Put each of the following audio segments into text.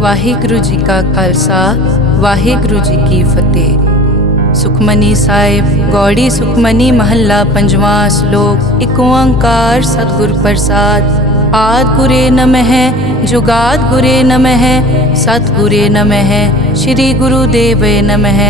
ਵਾਹਿਗੁਰੂ ਜੀ ਕਾ ਖਾਲਸਾ ਵਾਹਿਗੁਰੂ ਜੀ ਕੀ ਫਤਿਹ। ਸੁਖਮਨੀ ਸਾਹਿਬ ਗੌੜੀ ਸੁਖਮਨੀ ਮਹੱਲਾ ਪੰਜਵਾਂ ਸ਼ਲੋਕ। ਏਕ ਓੰਕਾਰ ਸਤਿਗੁਰ ਪ੍ਰਸਾਦ। ਆਦਿ ਗੁਰੇ ਨਮః ਜੁਗਾਦਿ ਗੁਰੇ ਨਮঃ ਸਤਿਗੁਰੇ ਨਮঃ ਸ਼੍ਰੀ ਗੁਰੂ ਦੇਵੇ ਨਮঃ।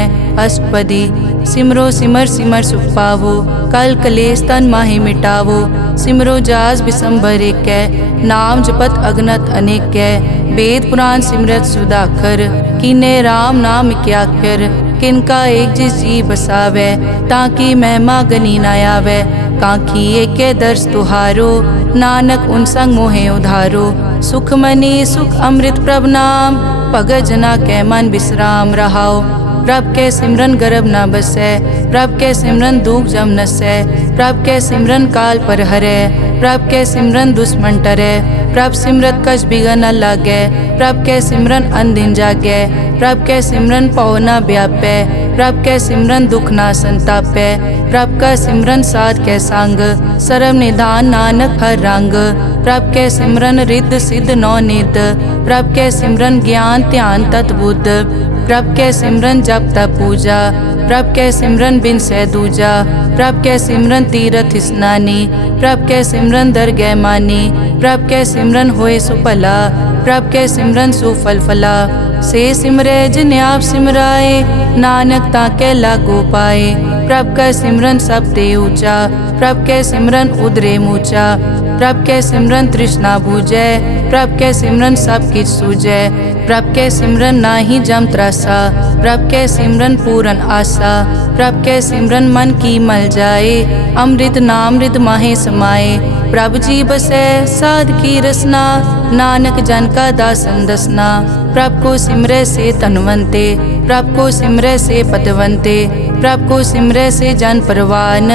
ਅਸ਼ਟਪਦੀ। ਸਿਮਰੋ ਸਿਮਰ ਸਿਮਰ ਸੁਖ ਪਾਵੋ ਕਲ ਕਲੇਸ਼ ਤਨ ਮਾਹਿ ਮਿਟਾਵੋ। ਸਿਮਰੋ ਜਾਸ ਬਿਸੰਬਰ ਏਕੈ ਨਾਮ ਜਪਤ ਅਗਨਤ ਅਨੇਕੈ। वेद पुराण सिमरत सुधाकर कीने राम नाम क्याकर। किनका एक जिस जी बसावै ताकि महिमा गनी न आवै। कांखी एके दर्श तुहारो नानक उन संग मोहे उधारो। सुख मनी सुख अमृत प्रभ नाम भगत जना कै मन विश्राम रहाओ। प्रभ के सिमरन गर्भ न बसै प्रभ के सिमरन दुख जम नसै। प्रभ के सिमरन काल पर हरै प्रभ के सिमरन दुश्मन टरै। प्रभ सिमरत कछ बिगन न लागै प्रभ के सिमरन अनदिन जागै। प्रभ के सिमरन पौ न व्यापै प्रभ के सिमरन दुख न संतापै। प्रभ का सिमरन साध के संग सर्व निधान नानक हर रंग। प्रभ के सिमरन रिद्ध सिद्ध नौ निध प्रभ के सिमरन ज्ञान ध्यान तत् बुद्ध। प्रभ के सिमरन जप तप पूजा प्रभ के सिमरन बिन सै दूजा। प्रभ के सिमरन तीरथ स्नानी प्रभ के सिमरन दरगह मानी। प्रभ के सिमरन होए सुफला प्रभ के सिमरन सुफल फला। से सिमरै जिन आप सिमराए नानक ताके लागो पाए। प्रभ का सिमरन सब ते ऊंचा प्रभ के सिमरन उदरे मूचा। प्रभ के सिमरन तृष्णा बूझै प्रभ के सिमरन सब किछ सूझै। प्रभ के सिमरन नाही जम त्रासा प्रभ के सिमरन पूरन आसा। प्रभ के सिमरन मन की मल जाए अमृत नामृत माहे समाए। प्रभ जी बसै साध की रसना नानक जन का दासन दसना। प्रभ को सिमरै से तनवंते प्रभ को सिमरै से पतवंते। प्रभ को सिमरै से जन परवान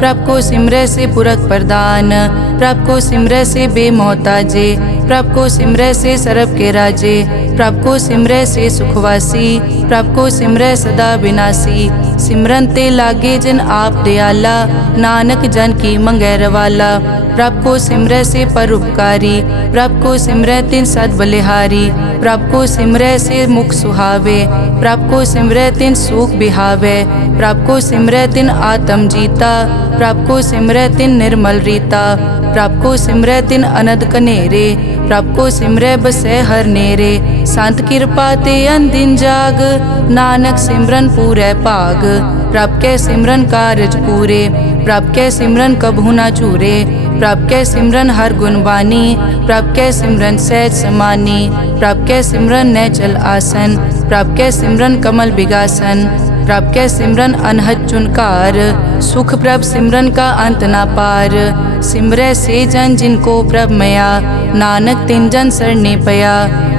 प्रभ को सिमरै से पुरख प्रदान। प्रभ को सिमरै से बेमोहताजे प्रभ को सिमरै से सरब के राजे। प्रभ को सिमरै से सुखवासी प्रभ को सिमरै सदा विनाशी। सिमरन ते लागे जिन आप दयाला नानक जन की मंगै रवाला। प्रभ को सिमरै से परोपकारी प्रभ को सिमरै तिन सद बलिहारी। प्रभ को सिमरै से मुख सुहावे प्रभ को सिमरै तिन सुख बिहावे। प्रभ को सिमरै तिन आत्म जीता प्रभ को सिमरै तिन निर्मल रीता। प्रभ को सिमरै तिन अनद कनेरे प्रभ को सिमरै बसै हर नेरे। संत कृपा ते अनदिन जाग नानक सिमरन पूरै भाग। प्रभ के सिमरन कारज पूरे प्रभ के सिमरन कभू न चूरे। प्रभ के सिमरन हर गुण बानी प्रभ के सिमरन सहज समानी। प्रभ के सिमरन नैचल आसन प्रभ के सिमरन कमल बिगासन। प्रभ के सिमरन अनहद चुनकार सुख प्रभ सिमरन का अंत ना पार। सिमरै से जन जिनको प्रभ मया नानक तिन जन सरने पया।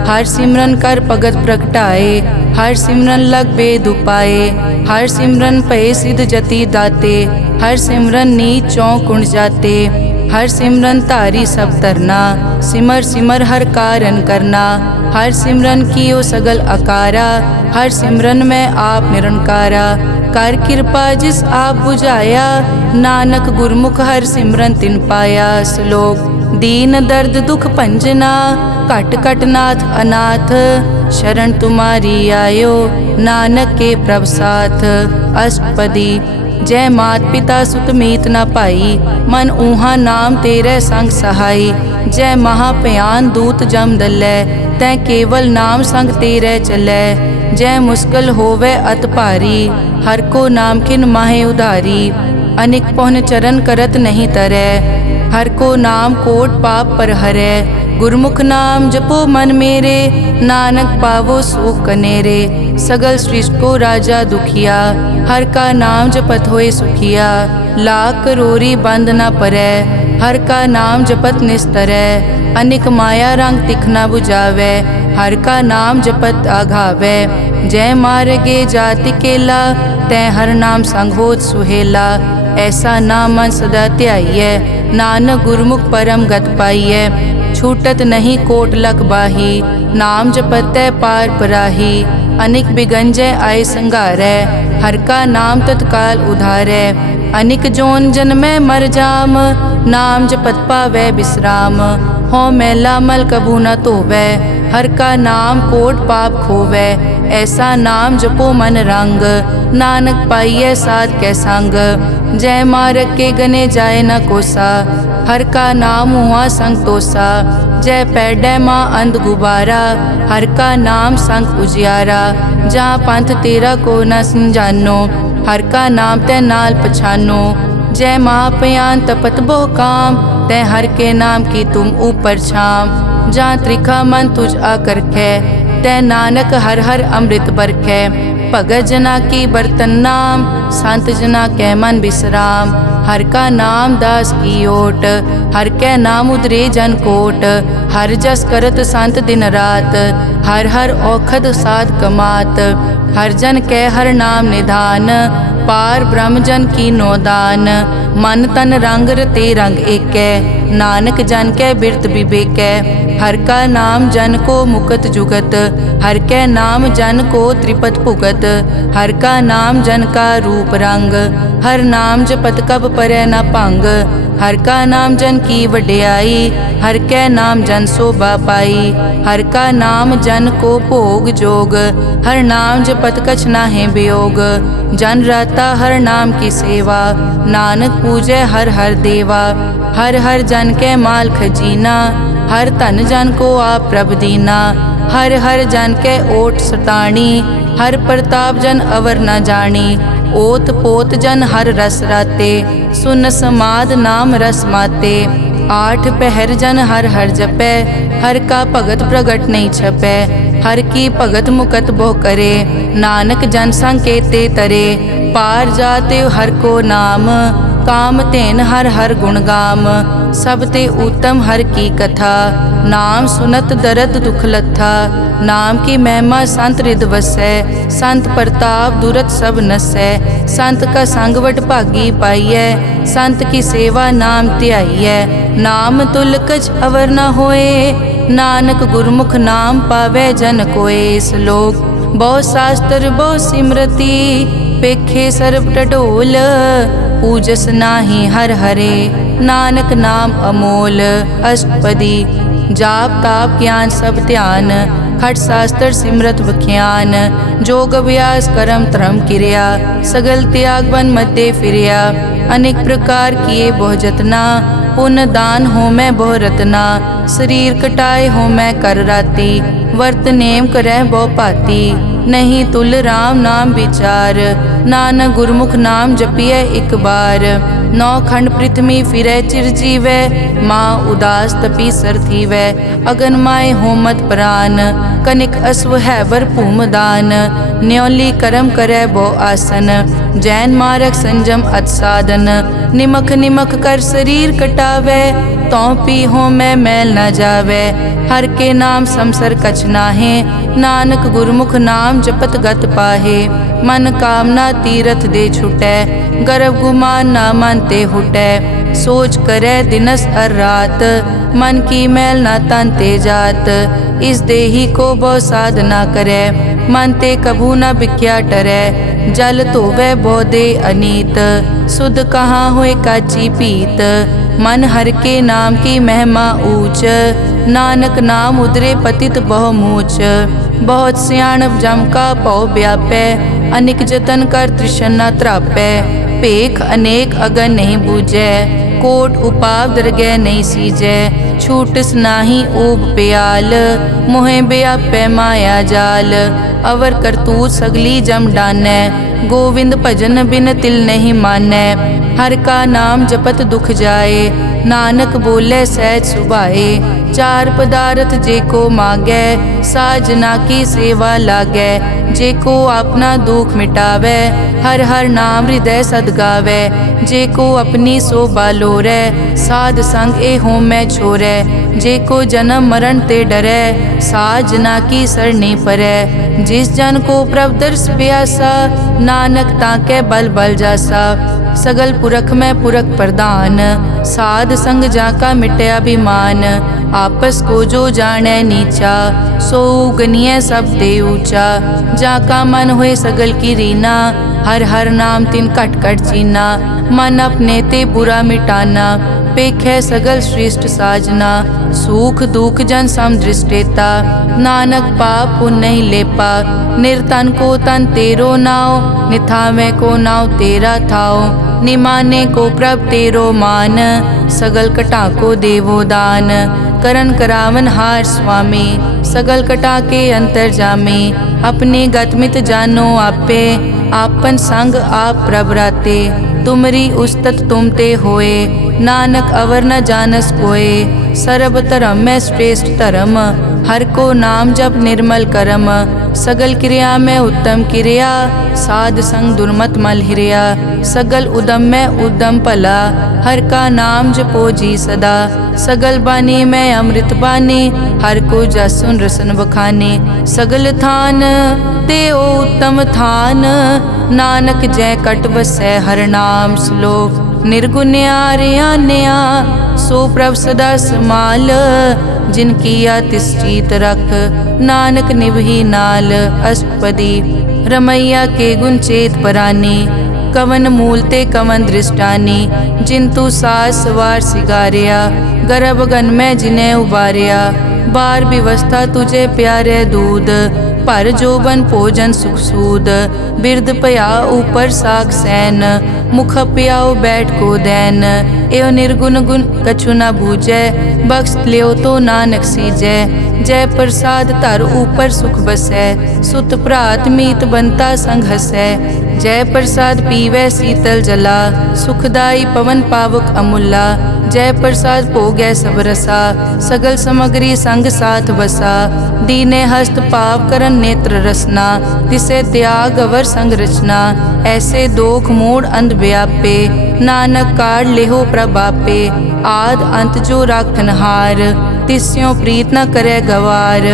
हर सिमरन कर भगत प्रगटाए हर सिमरन लग बेद उपाए। हर सिमरन पए सिद्ध जति दाते हर सिमरन नीच चौं कुंड जाते। हर सिमरन तारी सब तरना सिमर सिमर हर कारण करना। हर सिमरन कियो सगल अकारा हर सिमरन में आप निरंकारा। कर कृपा जिस आप बुझाया नानक गुरमुख हर सिमरन तिन पाया। श्लोक। दीन दर्द दुख भंजना घट घट नाथ अनाथ। शरण तुम्हारी आयो नानक के प्रभ साथ। अष्टपदी। जय मात पिता सुत मीत न पाई मन ऊहा नाम तेरे संग सहाई। जय महाभयान दूत जम दलै तै केवल नाम संग तेरे चलै। जय मुश्किल होवे अत भारी हर को नाम खिन माहे उधारी। अनेक पौन चरण करत नहीं तरै हर को नाम कोट पाप पर हरै। गुरमुख नाम जपो मन मेरे नानक पावो सुख कनेरे। सगल सृष्टि को राजा दुखिया हर का नाम जपत होए सुखिया। लाख करोरी बंद न परै हर का नाम जपत निस्तरै। अनेक माया रंग तिखना बुझावै हर का नाम जपत आघावै। जय मार्गे जाति केला तै हर नाम संग होत सुहेला। ऐसा नाम मन सदा ध्याइयै नानक गुरमुख परम गत पाइयै। छूटत नहीं कोट लख बाही नाम जपतै पार पराही। अनेक बिगंजय आय संघारै हर का नाम तत्काल उधारै। अनेक जोन जन्मै मर जाम नाम जपत पावै विश्राम। हों मैला मल कभू न धोवै, हर का नाम कोट पाप खोवै। ऐसा नाम जपो मन रंग, नानक पाइयै साध कै संग। जय मारग के गने जाए न कोसा, हर का नाम हुआ संग तोसा। जय पैडै माँ अंध गुबारा, हर का नाम संग उजियारा। जहाँ पंथ तेरा को न समझानो, हर का नाम तै नाल पछानो। जय महापयान तपत बो काम, तै हर के नाम की तुम ऊपर छाम। जहाँ त्रिखा मन तुझ आकर कै, तै नानक हर हर अमृत बरखै। भगत जना की बर्तन नाम, संत जना कै मन विश्राम। हर का नाम दास की ओट, हर कै नाम उदरे जन कोट। हर जस करत संत दिन रात, हर हर औखद साध कमात। हर जन कै हर नाम निधान, पार ब्रह्म जन की नोदान। मन तन रंग रते रंग एकै, नानक जन कै बिरत विवेकै। हर का नाम जन को मुकत जुगत, हर कै नाम जन को त्रिपत भुगत। हर का नाम जन का रूप रंग, हर नाम जपत कब परै न भंग। हर का नाम जन की वड्याई, हर कै नाम जन शोभा पाई। हर का नाम जन को भोग जोग, हर नाम जपत कछ नाहि वियोग। जन राता हर नाम की सेवा, नानक पूजै हर हर देवा। हर हर जन कै माल खजीना, हर धन जन को आप प्रभ दीना। हर हर जन कै ओट सताणी, हर प्रताप जन अवर न जानी। ओत पोत जन हर रस राते, सुन समाद नाम रस माते। आठ पहर जन हर हर जपै, हर का भगत प्रगट नहीं छपै। हर की भगत मुकत बो करे, नानक जन संकेते तरे। पार जाते हर को नाम, काम तेन हर हर गुण गाम। सब ते उत्तम हर की कथा, नाम सुनत दर्द दुख लथा। नाम की महिमा संत रिद वसै, संत प्रताप दुरत सब नसै। संत का संग वट भागी पाइयै, संत की सेवा नाम ध्याइयै। नाम तुल कछ अवर न होए, नानक गुरमुख नाम पावै जन कोए। श्लोक बहु शास्त्र बहु सिमरति, पेखे सर्ब टटोल। पूजस नाही हर हरे, नानक नाम अमोल। अष्टपदी जाप ताप ज्ञान सब ध्यान, खट शास्त्र सिमरत विख्यान। जोग अभ्यास करम धर्म क्रिया, सगल त्याग बन मध्य फिरिया। अनेक प्रकार किए बहु जतना, पुण्य दान हो मैं बहु रतना। शरीर कटाए हो मैं कर राती, वर्त नेम करह बहु पाती। नहीं तुल राम नाम विचार, नानक गुरमुख नाम जपिए एक बार। नौ खंड पृथ्वी फिरै चिर जीवै, माँ उदास तपी सर थीवै। अगन माय होमत प्राण, कनिक अश्व हैवर भूमदान। न्योली करम करै बो आसन, जैन मारक संजम अत साधन। निमक निमक कर शरीर कटावै, तौ पी हो मैं मैल न जावै। हर के नाम समसर कछ नाहे, नानक गुरमुख नाम जपत गत पाहे। मन कामना तीरथ दे छुटै, गर्भ गुमान ना मन ते हुटै। सोच करै दिनस अर रात, मन की मैल ना तन ते जात। इस देही को बहु साधना करै, मन ते कभू न बिख्या टरै। जल धोवै बहु दे अनीत, सुध कहाँ होए काची पीत। मन हर के नाम की महिमा ऊंच, नानक नाम उदरे पतित बहु मूच। बहुत सियाणप जम का पौ व्यापै, अनिक जतन कर तृष्णा त्रापै। पेख अनेक अगन नहीं बूझै, कोट उपाव दरगह नहीं सीजै। छूटस नाही ऊब प्याल, मोहे व्यापै माया जाल। अवर करतूत सगली जम डानै, गोविंद भजन बिन तिल नहीं मानै। हर का नाम जपत दुख जाए, नानक बोले सहज सुभाए। चार पदार्थ जे को मांगै, साजना की सेवा लागै। जे को अपना दुख मिटावै, हर हर नाम हृदय सद गावै। जे को अपनी शोभा लोरै, साध संग ए हो मैं छोरै। जे को जन्म मरण ते डरै, साजना की सरनी परै। जिस जन को प्रभ दर्श प्यासा, नानक ताकै बल बल जासा। सगल पुरख में पुरख प्रधान, साध संग जाका मिटे अभिमान। आपस को जो जाने नीचा, सो गनिय सब दे ऊंचा। जाका मन होए सगल की रीना, हर हर नाम तिन कट कट चीना। मन अपने ते बुरा मिटाना, पेखै सगल श्रेष्ठ साजना, सुख दुख जन सम दृष्टेता। नानक पाप पुण्य नहीं लेपा, निर्तन को तन तेरो नाव। निथावे को नाव तेरा थाओ, निमाने को प्रभ तेरो मान। सगल कटा को देवो दान, करन करावन हार स्वामी। सगल कटा के अंतर जामे, अपने गतमित जानो आपे। आपन संग आप प्रभराते, तुमरी उस्तत तुम ते होए। नानक अवर न जानस कोए, सर्ब धर्म में श्रेष्ठ धर्म। हर को नाम जप निर्मल करम, सगल क्रिया में उत्तम क्रिया। साध संग दुर्मत मल हिरिया, सगल उदम में उद्दम भला। हर का नाम जपो जी सदा, सगल बानी में अमृत बानी। हर को जसुन रसन बखाने, सगल थान ते ओ उत्तम थान। नानक जय कट बसै हर नाम श्लोक। निर्गुण्या रियान्या सो प्रभ सदा समाल। जिन किया तिस चीत रख, नानक निभही नाल। अष्टपदी रमैया के गुण चेत परानी, कवन मूल ते कवन दृष्टानी। जिंतु सास वार सिगारिया, गर्भ गन में जिन्हें उबारिया। बार व्यवस्था तुझे प्यारे दूध, पर जोबन भोजन सुख सूद। बिरद पया ऊपर साग सैन, मुख प्याओ बैठ को दैन। एव निर्गुण गुण कछु न बूझै, बख्श लियो तो नानक सीजै। जय प्रसाद धर ऊपर सुख बसै, सुत भ्रात मीत बनता संग हसै। जय प्रसाद पीवै शीतल जला, सुखदाई पवन पावक अमूला। जय प्रसाद भोगै सब रसा, सगल समग्री संग साथ बसा। दीने हस्त पाव करन नेत्र रसना, तिसे त्याग अवर संग रचना। ऐसे दोख मूढ़ अंध व्यापे, नानक काढ़ लेहो प्रभापे। आद अंत जो राखन हार, तिस्यों प्रीत न करे गवार।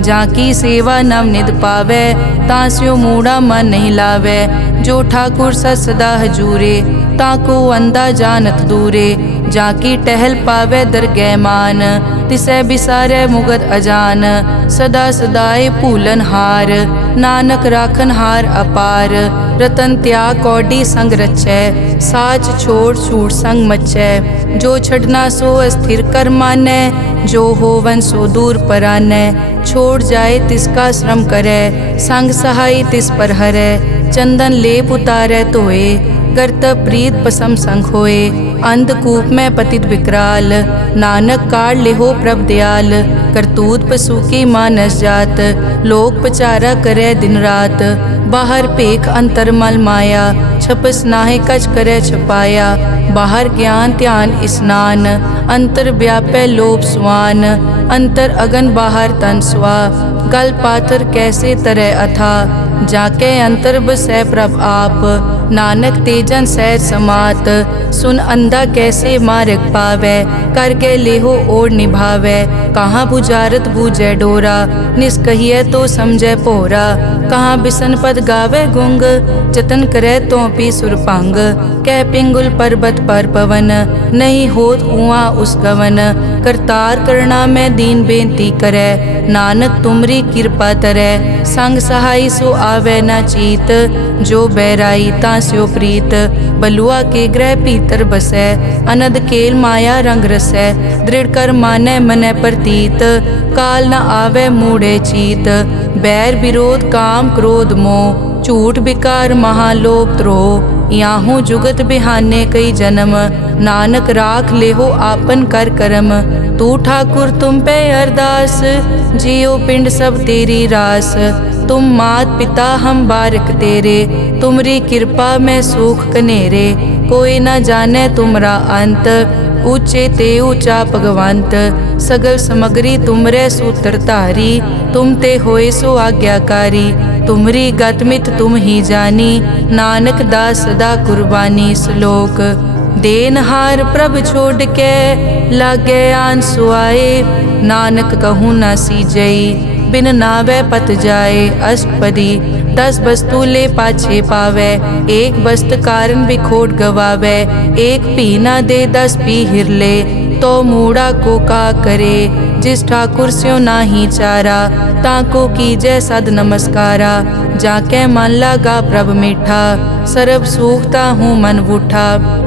जाकी सेवा नव निध पावै, तास्यो मूढ़ा मन नहीं लावै। जो ठाकुर सदा हजूरे, ताको अंधा जानत दूरे। जाकी टहल पावै दरगह मान, तिसै बिसारै मुगद अजान। सदा सदाए भूलन हार, नानक राखन हार अपार। रतन त्याग कौडी संग रचै, साच छोड़ छूट संग मचै। जो छड़ना सो अस्थिर कर मानै, जो होवन सो दूर परानै। छोड़ जाए तिसका श्रम करै, संग सहाय तिस पर हरै। चंदन लेप उतारै धोए, गर्त प्रीत पसम संग होए। अंधकूप में पतित विकराल, नानक काढ़ लेहो प्रभ दयाल। करतूत पशु की मानस जात, लोक पचारा करे दिन रात। बाहर पेख अंतर मल माया, छपस नाहे कच करे छपाया। बाहर ज्ञान ध्यान स्नान, अंतर व्यापै लोभ स्वान। अंतर अगन बाहर तन स्वा, गल पाथर कैसे तरह अथा। जाके अंतर बसै प्रभ आप, नानक तेजन सहज समात। सुन अंधा कैसे मार्ग पावै, करके लेहो ओर निभावै। कहाँ बुझारत बूझै डोरा, निष्कहिए तो समझै पोरा। कहाँ बिसन पद गावे गुंग, जतन करे तो पी सुरपंग। कह पिंगुल पर्वत पर पवन, नहीं होत कुआं उस गवन। करतार करना में दीन बेनती करे, नानक तुमरी कृपा तरै। संग सहाय सो आवे न चीत, जो बैराई तास्यो प्रीत। बलुआ के ग्रह भीतर बसै, अनद केल माया रंग रसै। दृढ़ कर मानै मनै प्रतीत, काल न आवे मूढ़े चीत। बैर विरोध काम क्रोध मोह, झूठ विकार महालोभ द्रोह। याहू जुगत बिहाने कई जन्म, नानक राख लेहो आपन कर करम। तू ठाकुर तुम पे अरदास, जियो पिंड सब तेरी रास। तुम मात पिता हम बारक तेरे, तुमरी कृपा में सुख कनेरे। कोई न जाने तुमरा अंत, ऊंचे ते ऊंचा भगवंत। सगल समग्री तुमरे सूत्रधारी, तुम ते होए सो आज्ञाकारी। तुमरी गतमित तुम ही जानी, नानक दास सदा कुर्बानी। श्लोक देनहार प्रभ छोड़ के, लागे आन सुआए। नानक कहूँ न सीजई, बिन नावे पत जाए। अष्टपदी 10 वस्तु ले पाछे पावे, एक वस्त कारण बिखोट गवावे। एक पी न दे 10 पी हिरले, तो मूढ़ा को का करे। जिस ठाकुर स्यो नाही चारा, ताको कीजै सद नमस्कारा। जाके मन लागा प्रभ मीठा, सरब सूखता हूँ मन बूठा।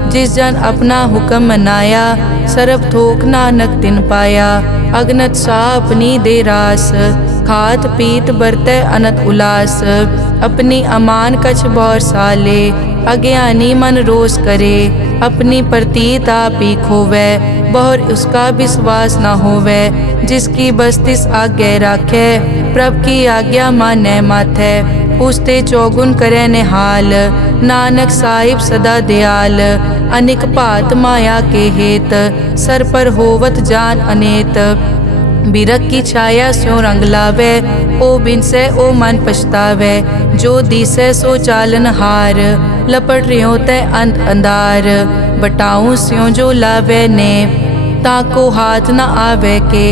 जिस जन अपना हुक्म मनाया, सरब थोक नानक तिन पाया। अगनत सा अपनी दे रास, खात पीत बरतै अनत उलास। अपनी अमान कछ बौर साले, अज्ञानी मन रोस करे। अपनी प्रतीत आप ही खोवै, बहुर उसका विश्वास न होवै। जिसकी बस्तिस आज्ञा राखै, प्रभ की आज्ञा मानै माथै। उसते चौगुन करे निहाल, नानक साहिब सदा दयाल। अनिक भात माया के हेत, सर पर होवत जान अनेत। बिरख की छाया स्यों रंग लावै, ओ बिनसै ओ मन पछतावै। जो दिसै सो चालन हार, लपट रियो तै अंत अंधार। बटाऊं स्यों जो लावै ने, ताको हाथ न आवे के।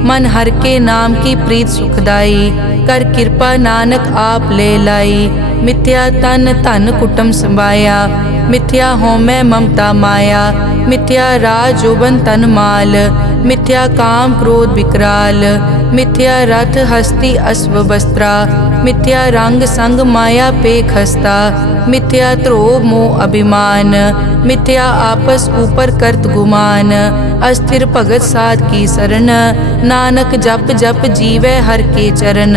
मन हर के नाम की प्रीत सुखदाई, कर कृपा नानक आप ले लाई। मिथ्या तन धन कुटुम संभाया, मिथ्या होमै ममता माया। मिथ्या राज जोबन तन माल, मिथ्या काम क्रोध विकराल। मिथ्या रथ हस्ती अश्व वस्त्रा, मिथ्या रंग संग माया पे खस्ता। मिथ्या ध्रोह मोह अभिमान, मिथ्या आपस ऊपर करत गुमान। अस्थिर भगत साध की शरण, नानक जप जप जीवै हर के चरण।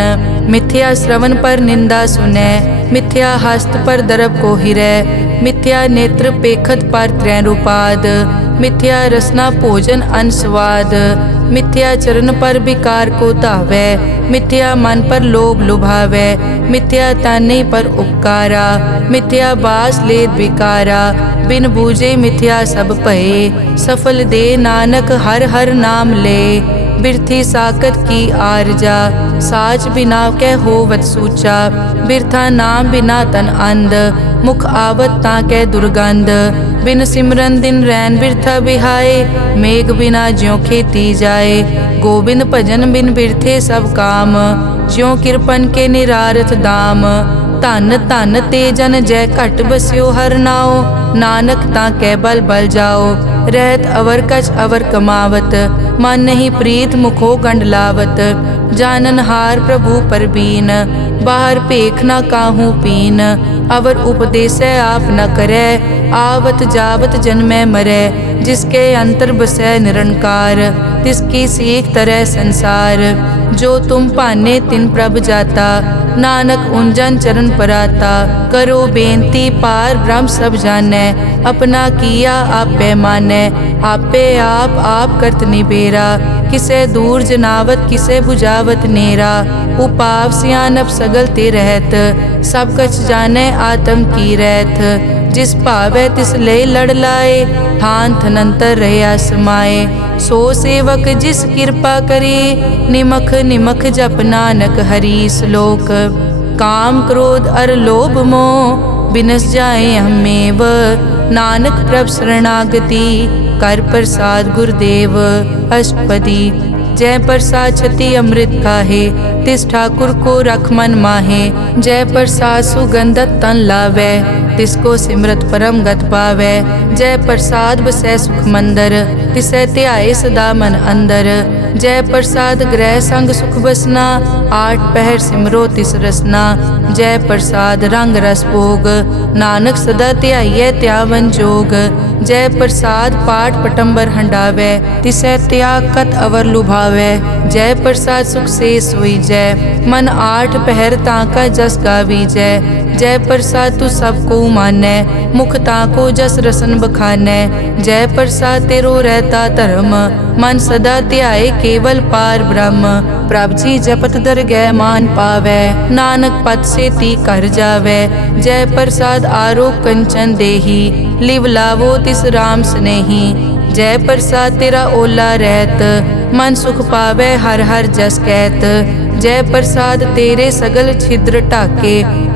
मिथ्या श्रवण पर निंदा सुनै, मिथ्या हस्त पर दरब को हिरै। मिथ्या नेत्र पेखत पर त्रैरूपाद, मिथ्या रसना भोजन अनस्वाद। मिथ्या चरण पर विकार को धावै, मिथ्या मन पर लोभ लुभावै। मिथ्या ताने पर उपकारा, मिथ्या बास लेत विकारा। बिन बूझे मिथ्या सब भये, सफल दे नानक हर हर नाम ले। बिरथी साकत की आरजा, साच बिना कै होवत सूचा। बिरथा नाम बिना तन अंध, मुख आवत ताकै दुर्गंध। बिन सिमरन दिन रैन बिरथा बिहाए, मेघ बिना ज्यों खेती जाए। गोबिंद भजन बिन बिरथे सब काम, ज्यों किरपन के निरारथ दाम। धन धन ते जन जय घट बस्यो हर नाओ, नानक ताकै बल बल जाओ। रहत अवर कछ अवर कमावत, मन नहीं प्रीत मुखो गंड लावत। जानन हार प्रभु परबीन, बाहर पेख न काहू पीन। अवर उपदेसै आप न करै, आवत जावत जन्मै मरै। जिसके अंतर बसै निरंकार, तिसकी सीख तरह संसार। जो तुम पाने तिन प्रभ जाता, नानक उंजन चरण पराता। करो बेनती पार ब्रह्म सब जानै, अपना किया आप पैमानै। आपे आप करत निबेरा, किसे दूर जनावत किसे बुझावत नेरा। उपाव सियानप सगल ते रहत, सब कछ जानै आत्म की रहत। जिस भावै तिस ले लड़ लाए, थान थनंतर रहया समाए। सो सेवक जिस कृपा करे, निमख निमख जप नानक हरि श्लोक। काम क्रोध अर लोभ मोह, बिनस जाए हमेव। नानक प्रभ शरणागति, कर प्रसाद गुरुदेव अष्टपदी। जय प्रसाद छति अमृत खाहे, तिस ठाकुर को रख मन माहे। जय प्रसाद सुगंधत तन लावै, तिसको सिमरत परम गत पावै। जय प्रसाद बसै सुख मंदर, तिसै ध्याए सदा मन अंदर। जय प्रसाद ग्रह संग सुख बसना, आठ पहर सिमरो तिस रसना। जय प्रसाद रंग रस भोग, नानक सदा ध्याइयै त्यावन जोग। जय प्रसाद पाठ पटंबर हंडावै, तिसै त्याग कत अवर लुभावै। जय प्रसाद सुख से सोई जय, मन आठ पहर ताका जस गावी जय। जय प्रसाद तू सबको मानै, मुख ताको जस रसन बखानै। जय प्रसाद तेरो रहता धर्म, मन सदा ध्याए केवल पार ब्रह्म। प्रभ जी जपत दरगह मान पावै, नानक पद से ती कर जावै। जय प्रसाद आरोग कंचन देही, लिव लावो तिस राम स्नेही। जय प्रसाद तेरा ओला रहत, मन सुख पावै हर हर जस कहत। जय प्रसाद तेरे सगल छिद्र ढाके,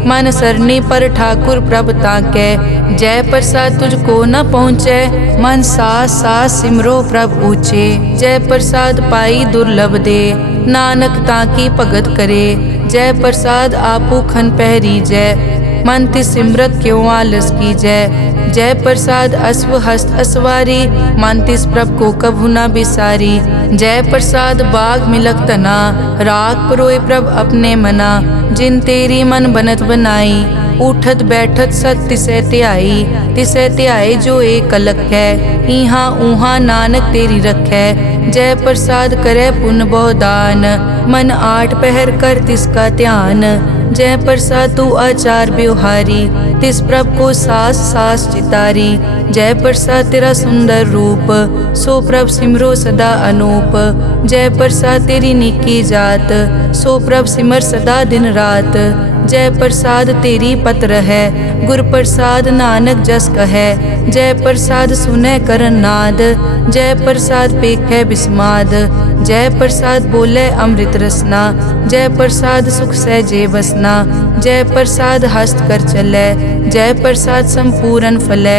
मन सरनी पर ठाकुर प्रभ ताकै। जय प्रसाद तुझको न पहुँचै, मन सास सास सिमरो प्रभ ऊँचे। जय प्रसाद पाई दुर्लभ दे, नानक ताकी भगत करे। जय प्रसाद आपू खन पहरी जय, मन तिस सिमरत क्यों आलस की जय। जय प्रसाद अश्व हस्त असवारी, मन तिस प्रभ को कभु न बिसारी। जय प्रसाद बाग मिलक तना, राग परोए प्रभ अपने मना। जिन तेरी मन बनत बनाई, उठत बैठत सत तिसै ध्याई। तिसै ध्याए जो एक कलक है, इहाँ ऊहाँ नानक तेरी रखै। जय प्रसाद करे पुन बहुदान, मन आठ पहर कर तिसका ध्यान। जय प्रसाद तू आचार व्यवहारी, तिस प्रभ को सास सास चितारी। जय प्रसाद तेरा सुंदर रूप, सो प्रभ सिमरो सदा अनूप। जय प्रसाद तेरी निकी जात, सो प्रभ सिमर सदा दिन रात। जय प्रसाद तेरी पत्र है, गुर प्रसाद नानक जस कहे। जय प्रसाद सुनै करन नाद, जय प्रसाद पेखै बिस्माद। जय प्रसाद बोले अमृत रसना, जय प्रसाद सुख सहजे बसना। जय प्रसाद हस्त कर चलै, जय प्रसाद संपूर्ण फलै।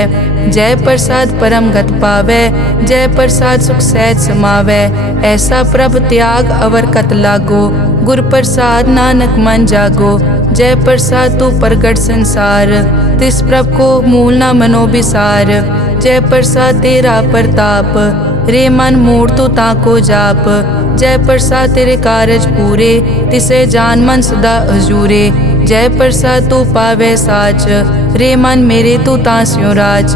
जय प्रसाद परम गत पावै, जय प्रसाद सुख सहज समावै। ऐसा प्रभ त्याग अवर कत लागो, गुर प्रसाद नानक मन जागो। जय प्रसाद तू प्रगट संसार, तिस प्रभ को मूल न मनो बिसार। जय प्रसाद तेरा प्रताप, रे मन मोड़ तो ताको जाप। जय प्रसाद तेरे कारज पूरे, तिसे जान मन सदा हजूरे। जय प्रसाद तू पावे साच, रे मन मेरे तू तांस्यो राज।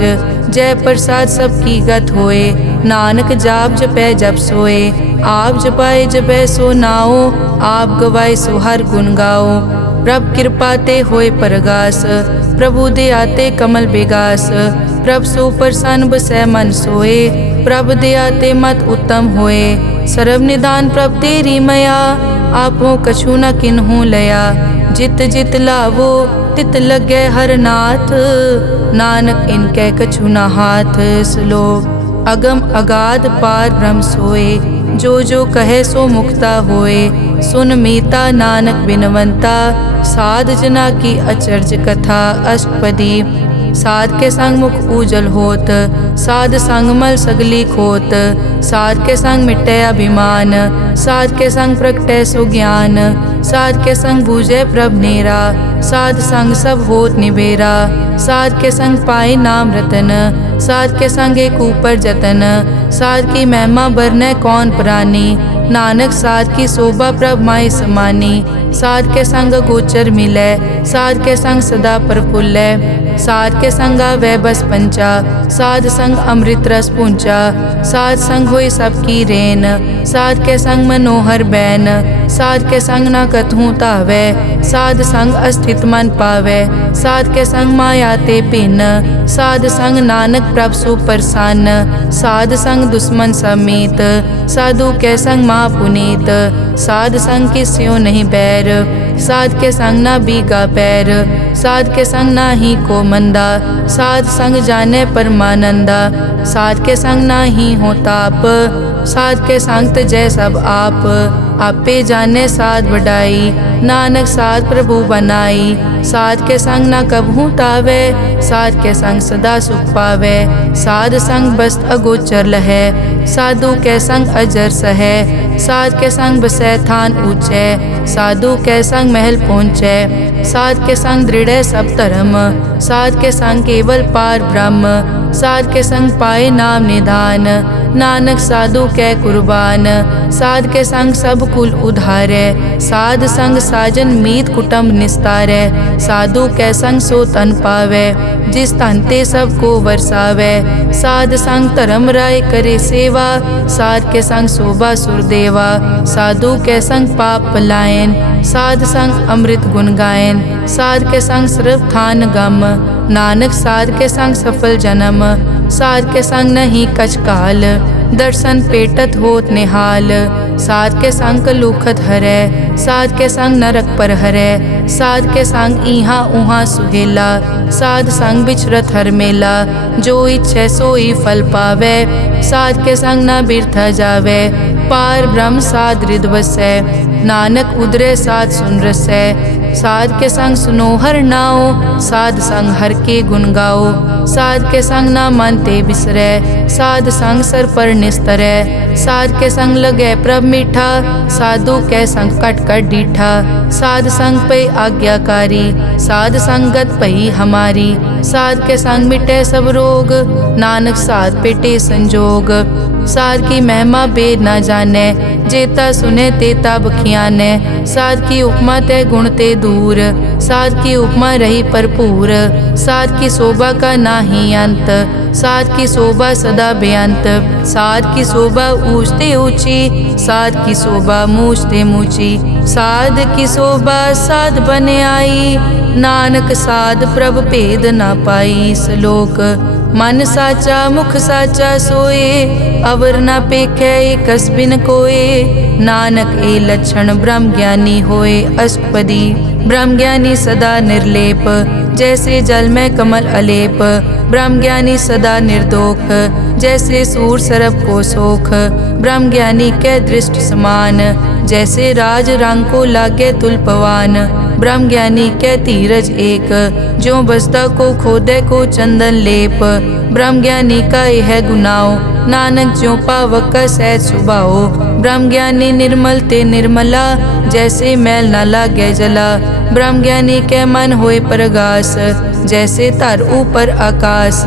जय प्रसाद सबकी गत होए, नानक जाप जपै जप सोए। आप जपाए जपै सो नाओ, आप गवाए सो हर गुण गाओ। प्रभ कृपा ते होए परगास, प्रभु दे आते कमल बेगास। प्रभ सो प्रसन्न बसै मन सोए, प्रभ दे आते मत उत्तम होए। सर्व निदान प्रभ तेरी मया, आपो कछु न किन्हु लया। जित जित लावो तित लगे हर नाथ, नानक इनके कछु न हाथ। श्लोक अगम अगाध पार ब्रह्म सोए, जो जो कहे सो मुक्ता होए। सुन मीता नानक बिनवंता, साध जना की अचर्ज कथा। अष्टपदी साध के संग मुख उजल होत, साध संग मल सगली खोत। साध के संग मिटे अभिमान, साध के संग प्रगटे सो ज्ञान। साध के संग बूझे प्रभ नेरा, साध संग सब होत निबेरा। साध के संग पाए नाम रतन, साध के संग एक ऊपर जतन। साध की महिमा बरने कौन प्राणी, नानक साध की शोभा प्रभ माई समानी। साध के संग गोचर मिलै, साध के संग सदा प्रफुल्लै। साध के संग आवे बस पंचा, साध संग अमृत रस पूंचा। साध संग होई सबकी रेन, साध के संग मनोहर बैन। साध के संग न कथूं तावै, साध संग अस्थित मन पावै। साध के संग माया ते भिन्न, साध संग नानक प्रभ सो प्रसन्न। साध संग दुश्मन समीत, साधु के संग महापुनीत। साध संग किस्यो नहीं बैर, साध के संग ना बीगा पैर। साध के संग ना ही को मंदा, साध संग जाने परमानंदा। साध के संग ना ही हो ताप, साध के संग तजै सब आप। आपे जाने साध बढ़ाई, नानक साध प्रभु बनाई। साध के संग ना कबहू तावै, साध के संग सदा सुख पावै। साध संग बस्त अगोचर लहै, साधु के संग अजर सहै। साध के संग बसै थान ऊंचै, साधु के संग महल पहुँचै। साध के संग दृढ़ सब धर्म, साध के संग केवल पार ब्रह्म। साध के संग पाए नाम निधान, नानक साधु कै कुर्बान। साध के संग सब कुल उधारै, साध संग साजन मीत कुटुंब निस्तारै। साधु कै संग सो तन पावै, जिस तन ते सब को वरसावै। साध संग धर्म राय करे सेवा, साध के संग शोभा सुरदेवा। साधु के संग पाप पलायन, साध संग अमृत गुण गायन। साध के संग सर्व थान गम, नानक साध के संग सफल जन्म। साध के संग नहीं कछ काल, दर्शन पेटत होत निहाल। साध के संग लूखत हरै, साध के संग नरक पर हरै। साध के संग इहाँ उहाँ सुहेला, साध संग बिछरत हर मेला। जो इच्छै सोई फल पावै, साध के संग न बिरथा जावै। पार ब्रह्म साध रिद बसै। नानक उदरे साध सुन रसै। साध के संग सुनो हर नाओ, साध संग हर के गुण गाओ। साध के संग ना मन ते बिसरै, साध संग सर पर निस्तरै। साध के संग लगै प्रभ मीठा, साधु के संग कट कट डीठा। साध संग पे आज्ञाकारी, साध संगत पई हमारी। साध के संग मिटे सब रोग, नानक साध पेटे संजोग। साध की महिमा बेद ना जाने, जेता सुने तेता बखियाने। साध की उपमा ते गुण ते दूर, साध की उपमा रही भरपूर। साध की शोभा का नाही अंत, साध की शोभा सदा बेअंत। साध की शोभा ऊंचते ऊंची, साध की शोभा मूंचते मूंची। साध की शोभा साध बने आई, नानक साध प्रभ भेद ना पाई। श्लोक मन साचा मुख साचा सोए, अवर न पेखै एकस बिन कोए। नानक ए लक्षण ब्रह्म ज्ञानी होए। अष्टपदी ब्रह्म ज्ञानी सदा निर्लेप, जैसे जल में कमल अलेप। ब्रह्म ज्ञानी सदा निर्दोख, जैसे सूर सरब को सोख। ब्रह्म ज्ञानी के दृष्ट समान, जैसे राज रंग को लागे तुलपवान। ब्रह्म ज्ञानी के धीरज एक, जो बसता को खोदे को चंदन लेप। ब्रह्म ज्ञानी का यह गुनाओ, नानक ज्यों पावक का सहज सुभाओ। ब्रह्म ज्ञानी निर्मल ते निर्मला, जैसे मैल न लागे जला। ब्रह्म ज्ञानी के मन होए प्रगास, जैसे धर ऊपर आकाश।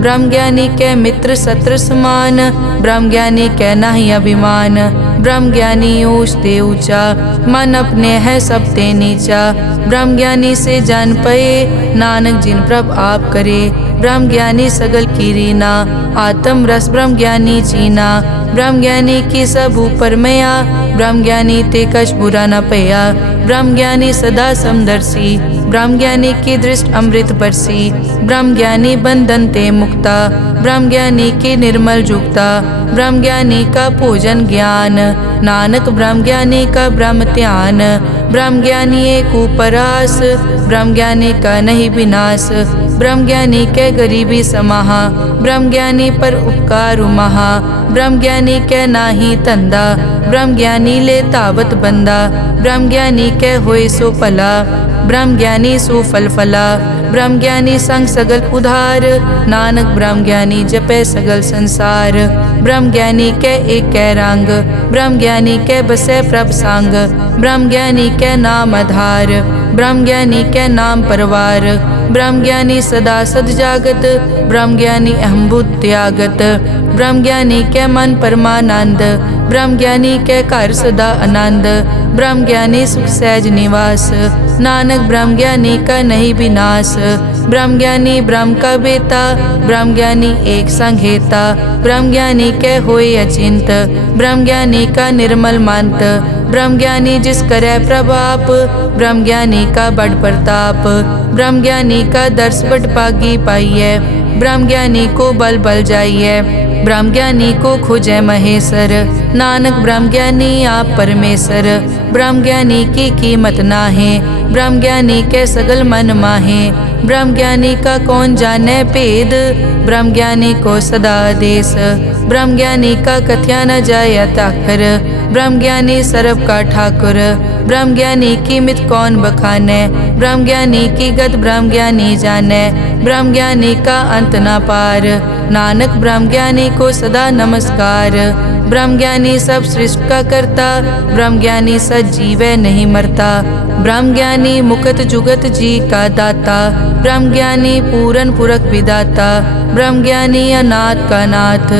ब्रह्म ज्ञानी के मित्र शत्रु समान, ब्रह्म ज्ञानी के नाही अभिमान। ब्रह्म ज्ञानी ऊंच ते ऊंचा, मन अपने है सब ते नीचा। ब्रह्म ज्ञानी से जान पए, नानक जिन प्रभ आप करे। ब्रह्म ज्ञानी सगल की रीना, आत्म रस ब्रह्म ज्ञानी चीना। ब्रह्म ज्ञानी की सब ऊपर मया, ब्रह्म ज्ञानी ते कछ बुरा न पया। ब्रह्म ज्ञानी सदा समदर्शी, ब्रह्म ज्ञानी की दृष्ट अमृत बरसी। ब्रह्म ज्ञानी बंधन ते मुक्ता, ब्रह्म ज्ञानी की निर्मल जुक्ता। ब्रह्म ज्ञानी का भोजन ज्ञान, नानक ब्रह्म ज्ञानी का ब्रह्म ध्यान। ब्रह्म ज्ञानी एक उपरास, ब्रह्म ज्ञानी का नहीं विनाश। ब्रह्म ज्ञानी के गरीबी समाहा, ब्रह्म ज्ञानी पर उपकार महा। ब्रह्म ज्ञानी के नाही धंधा, ब्रह्म ज्ञानी ले तावत बंदा। ब्रह्म ज्ञानी के होए सो भला, ब्रह्म ज्ञानी सो फल फला। ब्रह्म ज्ञानी संग सगल उधार, नानक ब्रह्म ज्ञानी जपे सगल संसार। ब्रह्म ज्ञानी के एक कै रंग, ब्रह्म ज्ञानी के बसे प्रभ संग। ब्रह्म ज्ञानी के नाम आधार, ब्रह्म ज्ञानी के नाम परवार। ब्रह्म ज्ञानी सदा सद जागत, ब्रह्म ज्ञानी अहम बुद्ध त्यागत। ब्रह्म ज्ञानी के मन परमानंद, ब्रह्म ज्ञानी के घर सदा आनंद। ब्रह्म ज्ञानी सुख सहज निवास, नानक ब्रह्म ज्ञानी का नहीं विनाश। ब्रह्म ज्ञानी ब्रह्म का बेटा, ब्रह्म ज्ञानी एक संग हेता। ब्रह्म ज्ञानी के होए अचिंत, ब्रह्म ज्ञानी का निर्मल मंत। ब्रह्म ज्ञानी जिस करे प्रभाप, ब्रह्म ज्ञानी का बड़ प्रताप। ब्रह्म ज्ञानी का दर्श बड़ पागी पाइये, ब्रह्म ज्ञानी को बल बल जाइए। ब्रह्म ज्ञानी को खोजे महेश्वर, नानक ब्रह्म ज्ञानी आप परमेश्वर। ब्रह्म ज्ञानी की कीमत नाहे, ब्रह्म ज्ञानी के सगल मन माहे। ब्रह्म ज्ञानी का कौन जाने भेद, ब्रह्म ज्ञानी को सदा आदेश। ब्रह्म ज्ञानी का कथ्या न जाय ताखर, ब्रह्म ज्ञानी सर्व का ठाकुर। ब्रह्म ज्ञानी की मित कौन बखाने, ब्रह्म ज्ञानी की गत ब्रह्म ज्ञानी जाने। ब्रह्म ज्ञानी का अंत न पार, नानक ब्रह्म ज्ञानी को सदा नमस्कार। ब्रह्म ज्ञानी सब सृष्टि का करता, ब्रह्म ज्ञानी सजीवै नहीं मरता। ब्रह्म ज्ञानी मुकत जुगत जी का दाता, ब्रह्म ज्ञानी पूरन पुरख विदाता। ब्रह्म ज्ञानी अनाथ का नाथ,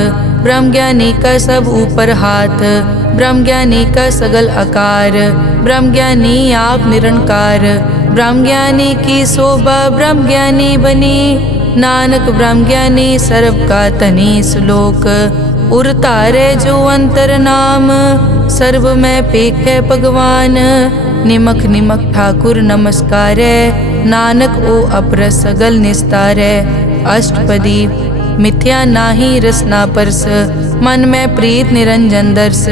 ब्रह्म ज्ञानी का सब ऊपर हाथ। ब्रह्म ज्ञानी का सगल आकार, ब्रह्म ज्ञानी आप निरंकार। ब्रह्म ज्ञानी की शोभा ब्रह्म ज्ञानी बनी, नानक ब्रह्म ज्ञानी सर्व का तनी। श्लोक उर तारे जो अंतर नाम, सर्व में पेखे भगवान। निमक निमक ठाकुर नमस्कारे, नानक ओ अपर सगल निस्तारे। अष्टपदी मिथ्या नाही रसना परस, मन में प्रीत निरंजन दर्श।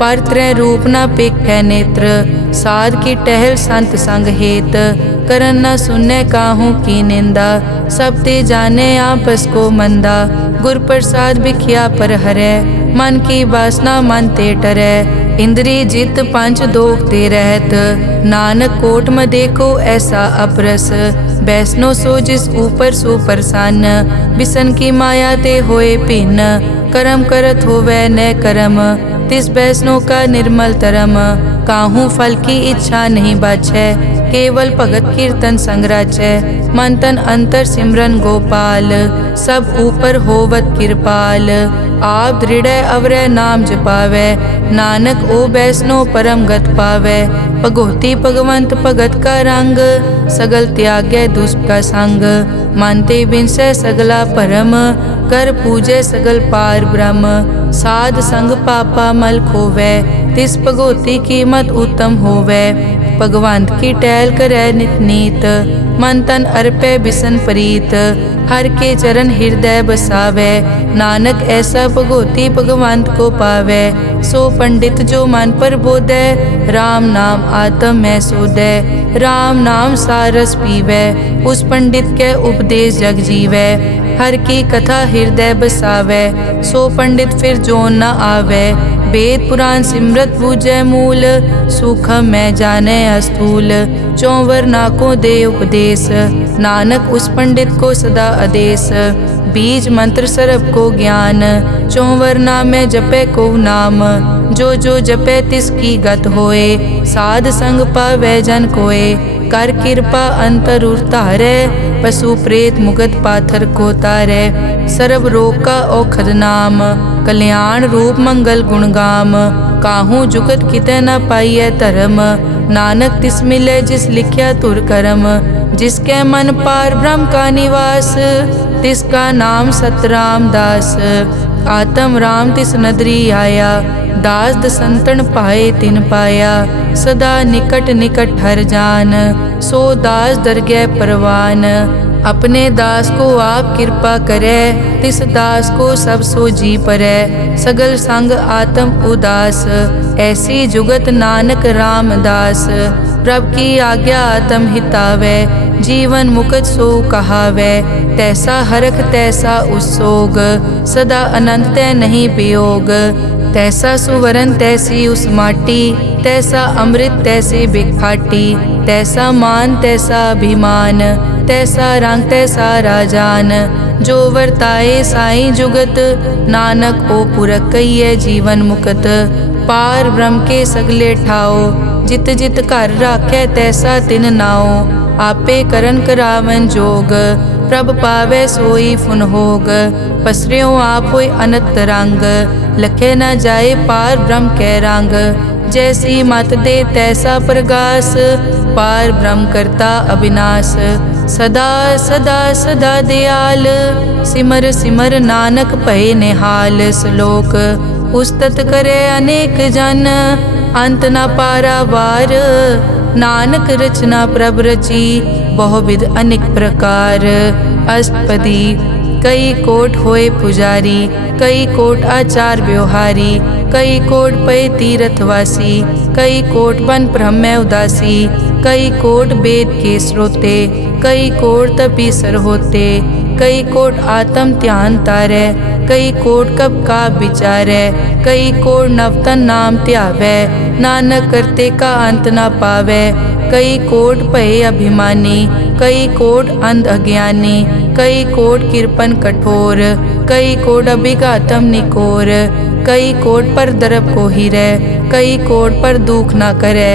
पर त्रय रूप न पेखे नेत्र, साध की टहल संत संग हेत। करन न सुनने काहू की निंदा, सब ते जाने आपस को मंदा। गुर प्रसाद बिखिया पर हरै, मन की वासना मन ते टरै। इंद्री जित पंच दोख ते रहत, नानक कोट म देखो ऐसा अपरस। बैसनो सो जिस ऊपर सो प्रसन्न, बिसन की माया ते होए भिन्न। कर्म करत होवै न कर्म, तिस बैसनो का निर्मल तरम। काहू फल की इच्छा नहीं बाछै, केवल भगत कीर्तन संग राचै। मन तन अंतर सिमरन गोपाल, सब ऊपर होवत कृपाल। आप दृढ़ अवरै नाम जपावै, नानक ओ बैसनो परम गत पावै। भगोती भगवंत भगत का रंग, सगल त्यागै दुष्ट का संग। मानते बिनसै सगला परम, कर पूजै सगल पार ब्रह्म। साध संग पापा मल खोवै, तिस भगोती कीमत उत्तम होवै। भगवंत की टहल करै नित नीत, मन तन अर्पै बिसन प्रीत। हर के चरण हृदय बसावै, नानक ऐसा भगोती भगवंत को पावै। सो पंडित जो मन पर बोधै, राम नाम आत्म में सोधै। राम नाम सारस पीवै, उस पंडित के उपदेश जग जीवै। हर की कथा हृदय बसावै, सो पंडित फिर जोन न आवै। वेद पुराण सिमरत बूझै मूल, सूखम में जाने अस्थूल। चौवर नाको दे उपदेश, नानक उस पंडित को सदा आदेश। बीज मंत्र सरब को ज्ञान, चौवर नामे जपे को नाम। जो जो जपे तिसकी गत होए, साध संग पावै जन कोए। कर कृपा अंतर उतारै, पशु प्रेत मुगत पाथर को तारै। सर्व रोग का औखद नाम, कल्याण रूप मंगल गुणगाम। काहू जुगत कितै न पाइयै धर्म, नानक तिस मिलै जिस लिख्या तुर करम। जिसके मन पार ब्रह्म का निवास, तिसका नाम सतराम दास। आत्म राम तिस नदरी आया, दास दसंतन पाए तिन पाया। सदा निकट निकट हर जान, सो दास दरगह परवान। अपने दास को आप कृपा करे, तिस दास को सब सो जी परै। सगल संग आत्म उदास, ऐसी जुगत नानक रामदास। प्रभ की आज्ञा आत्म हितावै, जीवन मुकत सो कहावै। तैसा हरख तैसा उस्सोग, सदा अनंत तै नहीं वियोग। तैसा सुवरन तैसी उस माटी, तैसा अमृत तैसी बिखाटी। तैसा मान तैसा अभिमान, तैसा रंग तैसा राजान। जो वर्ताए साई जुगत, नानक ओ पुरख कहिए जीवन मुकत। पार ब्रह्म के सगले ठाओ, जित जित घर राखै तैसा तिन नाओ। आपे करन करावन जोग, प्रभ पावै सोई फुन होग। पसरियों आप होय अनंत रंग, लखे न जाए पार ब्रह्म कै रंग। जैसी मत दे तैसा प्रगास, पार ब्रह्म करता अविनाश। सदा सदा सदा दयाल, सिमर सिमर नानक भय निहाल। श्लोक उस्तत करे अनेक जन, अंत न पारावार। नानक रचना प्रभ रची, बहुविध अनेक प्रकार। अष्टपदी कई कोट होए पुजारी, कई कोट आचार व्यवहारी। कई कोट पय तीर्थवासी, कई कोट वन ब्रह्म उदासी। कई कोट वेद के श्रोते, कई कोट तपीसर होते। कई कोट आत्म ध्यान तारै, कई कोट कब का विचारै। कई कोट नवतन नाम ध्यावै, नानक करते का अंत न पावै। कई कोट भय अभिमानी, कई कोट अंध अज्ञानी। कई कोट कृपन कठोर, कई कोट अभिघातम निकोर। कई कोट पर दरब को हिरै, कई कोट पर दुख न करै।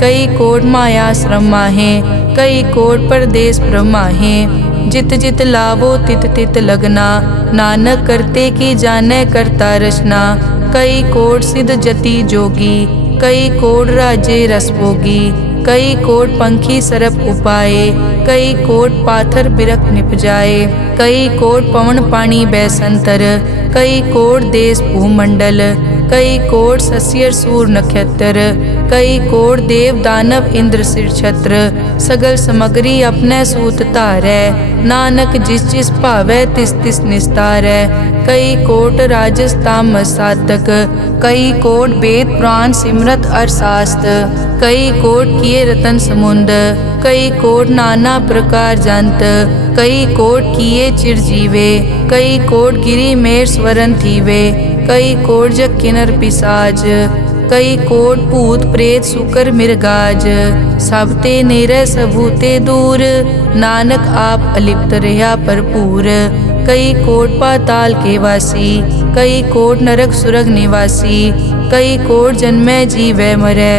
कई कोट माया श्रम माहे, कई कोट परदेश ब्रह्माहे। जित जित लावो तित तित लगना, नानक करते की जानै करता रचना। कई कोट सिद्ध जति जोगी, कई कोट राजे रस भोगी। कई कोट पंखी सरप उपाए, कई कोट पाथर बिरख निपजाए। कई कोट पवन पानी बैसंतर, कई कोट देश भूमंडल। कई कोट सस्यर सूर नक्षत्र, कई कोट देव दानव इंद्र सिर छत्र। सगल समग्री अपने सूत धारै, नानक जिस जिस भावै तिस तिस निस्तारै। कई कोट राजस तामस साधक, कई कोट वेद पुराण सिमरत अरशास्त्र। कई कोट किए रतन समुंद, कई कोट नाना प्रकार जंत। कई कोट किए चिरजीवे, कई कोट गिरी मेर स्वरन थीवे। कई कोट जग किन्नर पिसाज, कई कोट भूत प्रेत सुकर मिर्गाज। सब ते नेरे सबूते दूर, नानक आप अलिप्त रहा भरपूर। कई कोट पाताल के वासी, कई कोट नरक सुरग निवासी। कई कोट जन्मै जीवै मरै,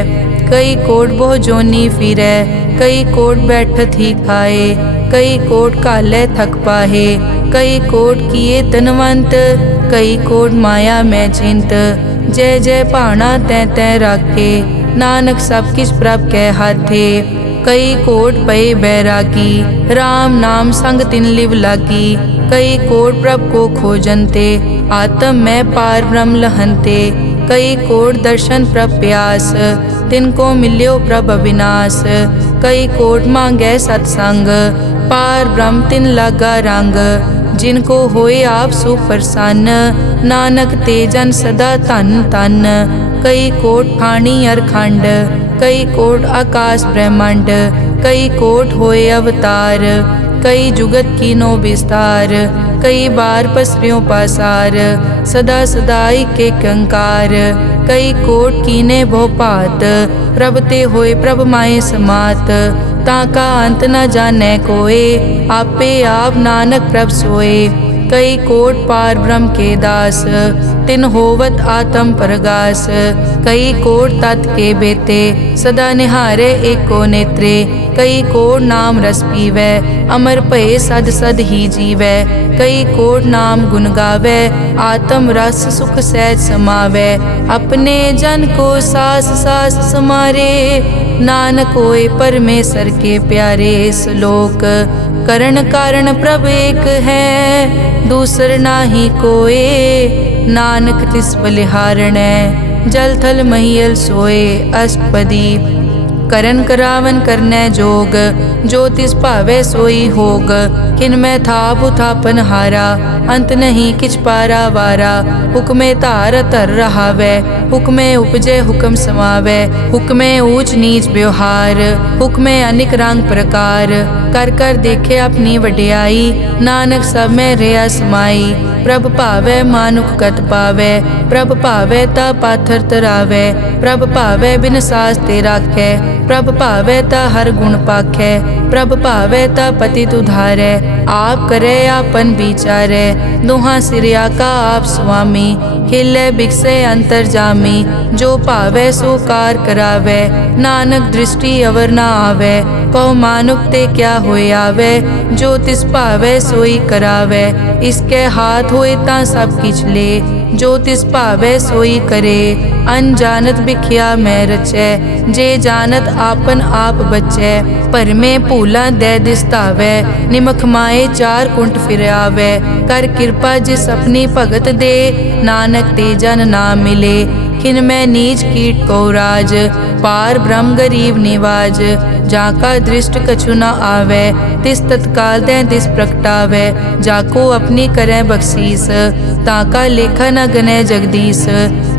कई कोट बहु जोनी फिरै। कई कोट बैठत ही खाए, कई कोट कालै थक पाहे। कई कोट किए तनवंत, कई कोट माया मैं चिंत। जय जय भाना तै तै राखे, नानक सब किछ प्रभ कै हाथे। कई कोट पए बैरागी, राम नाम संग तिन लिव लागी। कई कोट प्रभ को खोजनते, आत्म में पार ब्रह्म लहनते। कई कोट दर्शन प्रभ प्यास, तिनको मिल्यो प्रभ अविनाश। कई कोट मांगै सतसंग, पार ब्रह्म तिन लागा रंग। जिनको होए आप सुप्रसन्न, नानक ते जन सदा धन धन। कई कोट ठाणी अरखंड, कई कोट आकाश ब्रह्मांड। कई कोट होए अवतार, कई जुगत कीनो विस्तार। कई बार पसरियों पासार, सदा सदाई के कंकार। कई कोट कीने भो भात, प्रभ ते होए प्रभ माए समात। ताका अंत न जाने कोए, आपे आप नानक प्रभ सोए। कई कोट पार ब्रह्म के दास, तिन होवत आत्म परगास। कई कोट तत् के बेते, सदा निहारे एको नेत्रे। कई कोट नाम रस पीवै, अमर भये सद सद ही जीवै। कई कोट नाम गुण गावै, आत्म रस सुख सहज समावै। अपने जन को सास सास समारे, नानक होए परमेश्वर के प्यारे। श्लोक करण कारण प्रभ एक है, दूसर नाही कोए। नानक तिस बलिहारणै, जल थल महियल सोए। अष्टपदी करन करावन करनै जोग, जो तिस भावै सोई होग। किन मैं थाप उथापन हारा, अंत नहीं किछ पारा वारा। हुक्मे धार धर रहावै, हुक्मे उपजे हुक्म समावै। हुक्मे ऊंच नीच व्यवहार, हुक्मे अनिक रंग प्रकार। कर कर देखे अपनी वड्याई, नानक सब में रहा समाई। प्रभ भावै मानुख गत पावै, प्रभ भावै ता पाथर तरावै। प्रभ भावै बिन सास ते राखै, प्रभ भावै ता हर गुण पाखै। प्रभ भावै ता पतित उधारै, आप करे आपन विचारै। दोहां सिरिया का आप स्वामी, खिलै बिकसे अंतर जामी। जो भावै सो कार करावै, नानक दृष्टि अवर ना आवै। कहो मानुख ते क्या होए आवे, जो तिस भावै सोई करावै। इसके हाथ होए तां सब किछ ले, जो तिस भावै सोई करे। अनजानत बिख्या मैं रचै, जे जानत आपन आप बचै। भरमे भूला दै दिसतावै, निमख माए चार कुंट फिर आवै। कर कृपा जिस अपनी भगत दे, नानक ते जन ना मिले। खिन मैं नीच कीट को राज, पार ब्रह्म गरीब निवाज। जाका दृष्ट कछु न आवे, तिस तत्काल तै तिस प्रगटावै। जाको अपनी करै बख्शीस, ताका लेखा न गनै जगदीश।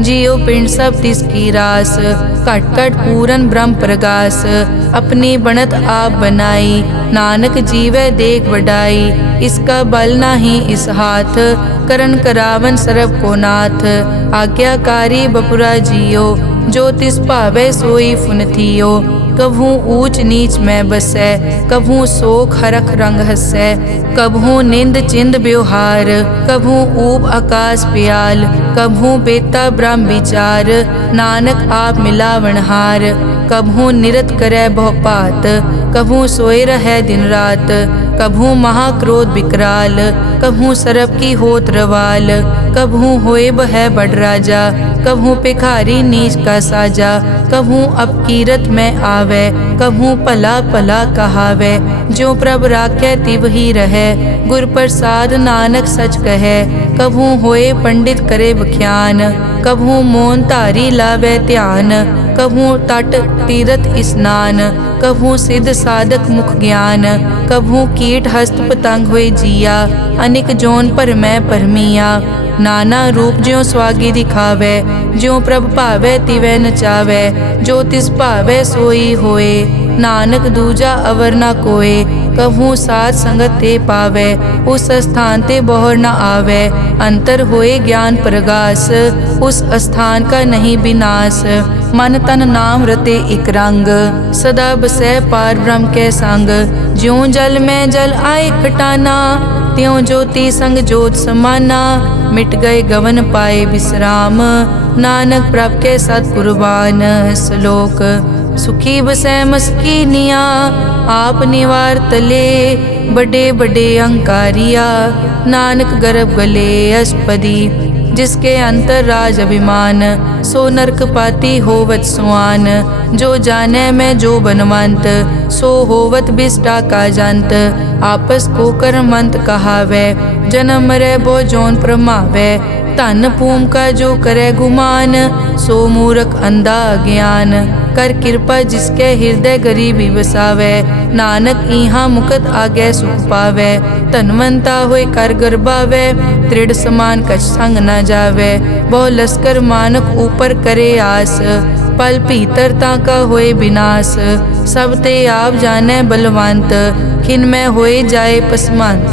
जियो पिंड सब तिस की रास, घट घट पूरन ब्रह्म प्रगास। अपनी बनत आप बनाई, नानक जीवै देख वडाई। इसका बल नाही इस हाथ, करन करावन सरब को नाथ। आज्ञाकारी बपुरा जियो, जो तिस भावै सोई फुन थियो। कभू ऊंच नीच में बसै, कभू शोक हरख रंग हसै। कभू निंद चिंद व्यवहार, कभू ऊब आकाश प्याल। कभू बेता ब्रह्म विचार, नानक आप मिलावनहार। कभू निरत करै बहु पात, कभू सोए रहै दिन रात। कभू महाक्रोध विकराल, कभू सरब की होत रवाल। कभू होए बह बड़ राजा, कभू भिखारी नीच का साजा। कभू अपकीरत में आवे, कभू भला भला कहावे। जो प्रभ राखै तिव ही रहै, गुर प्रसाद नानक सच कहै। कभू होए पंडित करे बख्यान, कभू मौन धारी लावे ध्यान। कभू तट तीरथ स्नान, कभू सिद्ध साधक मुख ज्ञान। कभू कीट हस्त पतंग होए जिया, अनिक जोन पर मैं परमिया। नाना रूप ज्यों स्वागी दिखावे, ज्यों प्रभ भावै तिवै नचावै। जो तिस भावै सोई होए, नानक दूजा अवर ना कोए। कभू साथ संगत ते पावै, उस स्थान ते बहुर न आवै। अंतर होए ज्ञान प्रगास, उस स्थान का नहीं विनाश। मन तन नाम रते इक रंग, सदा बसै पार ब्रह्म के संग। ज्यों जल में जल आए खटाना, त्यों ज्योति संग जोत समाना। मिट गए गवन पाए विश्राम, नानक प्रभ के सत कुर्बान। श्लोक सुखी बसै मस्कीनिया, आप निवार तले। बड़े बड़े अहंकारिया, नानक गर्भ गले अष्टपदी। जिसके अंतर राज अभिमान, सो नरक पाती होवत सुआन। जो जाने में जो बनवंत, सो होवत बिष्टा का जंत। आपस को कर्मंत कहावै, जन्म मरै बो जोन प्रमावै। धन भूम का जो करे गुमान, सो मूर्ख अंधा ज्ञान। कर कृपा जिसके हृदय गरीबी बसावै, नानक इहाँ मुकत आगे सुख पावै। धनवंता होए कर गर्बावै, दृढ़ समान कछ संग न जावै। बहु लश्कर मानक ऊपर करे आस, पल भीतरता का होए विनाश। सब ते आप जाने बलवंत, खिन में होए जाए पसमंत।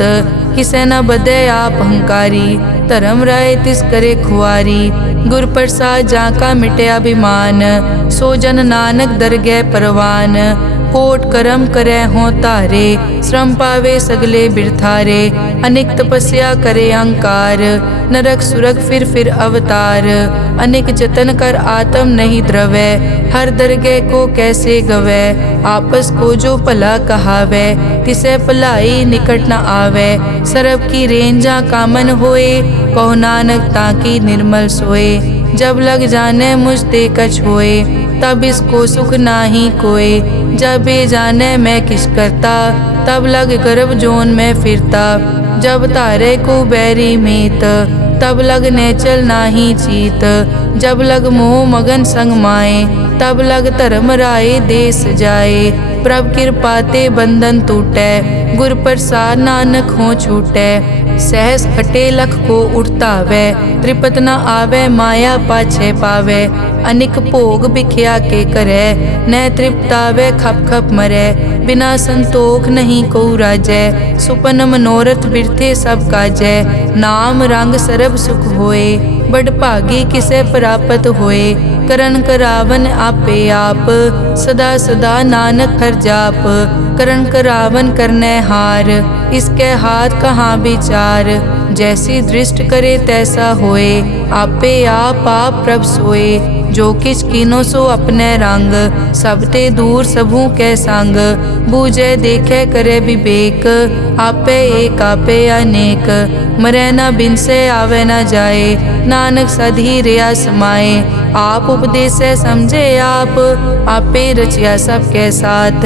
किसे न बदे आप अहंकारी, धर्म राय तिस करे खुआरी। गुर प्रसाद जाका मिटे अभिमान, सो जन नानक दरगह परवान। कोट कर्म करे हों तारे, श्रम पावे सगले बिरथारे। अनेक तपस्या करे अहंकार, नरक सुरग फिर अवतार। अनेक जतन कर आत्म नहीं द्रवै, हर दरगह को कैसे गवै। आपस को जो भला कहावै, तिसे भलाई निकट न आवै। सरब की रेंजा कामन होए, कहो नानक ताकि निर्मल सोए। जब लग जाने मुझ ते कछ होए, तब इसको सुख नाही कोय। जब ये जाने मैं किस करता, तब लग गर्भ जोन में फिरता। जब तारे को बैरी मीत, तब लग नेचल नाही चीत। जब लग मोह मगन संग माए, तब लग धर्म राय देश जाए। प्रभ कृपा ते बंधन टूटै, गुर प्रसाद नानक हो छूटै। सहस हटे लख को उठतावै, त्रिपत न आवे माया पाछे पावे। अनिक भोग बिख्या के करे, न तृप्तावे खप खप मरै। बिना संतोख नहीं को राजै, सुपन मनोरथ बिरथे सब काजै। नाम रंग सरब सुख होए, बड़ भागी किसे प्राप्त होए। करन करावन आपे आप, सदा सदा नानक हर जाप। करन करावन करने हार, इसके हाथ कहाँ विचार। जैसी दृष्ट करे तैसा होए, आपे आप प्रभ सोए। जो किछ कीनो सो अपने रंग, सब ते दूर सबू के संग। बूझे देखे करे विवेक, आपे एक आपे अनेक। मरै न बिन से आवे न जाए, नानक सधी रिया समाए। आप उपदेश समझे आप, आपे रचिया सबके साथ।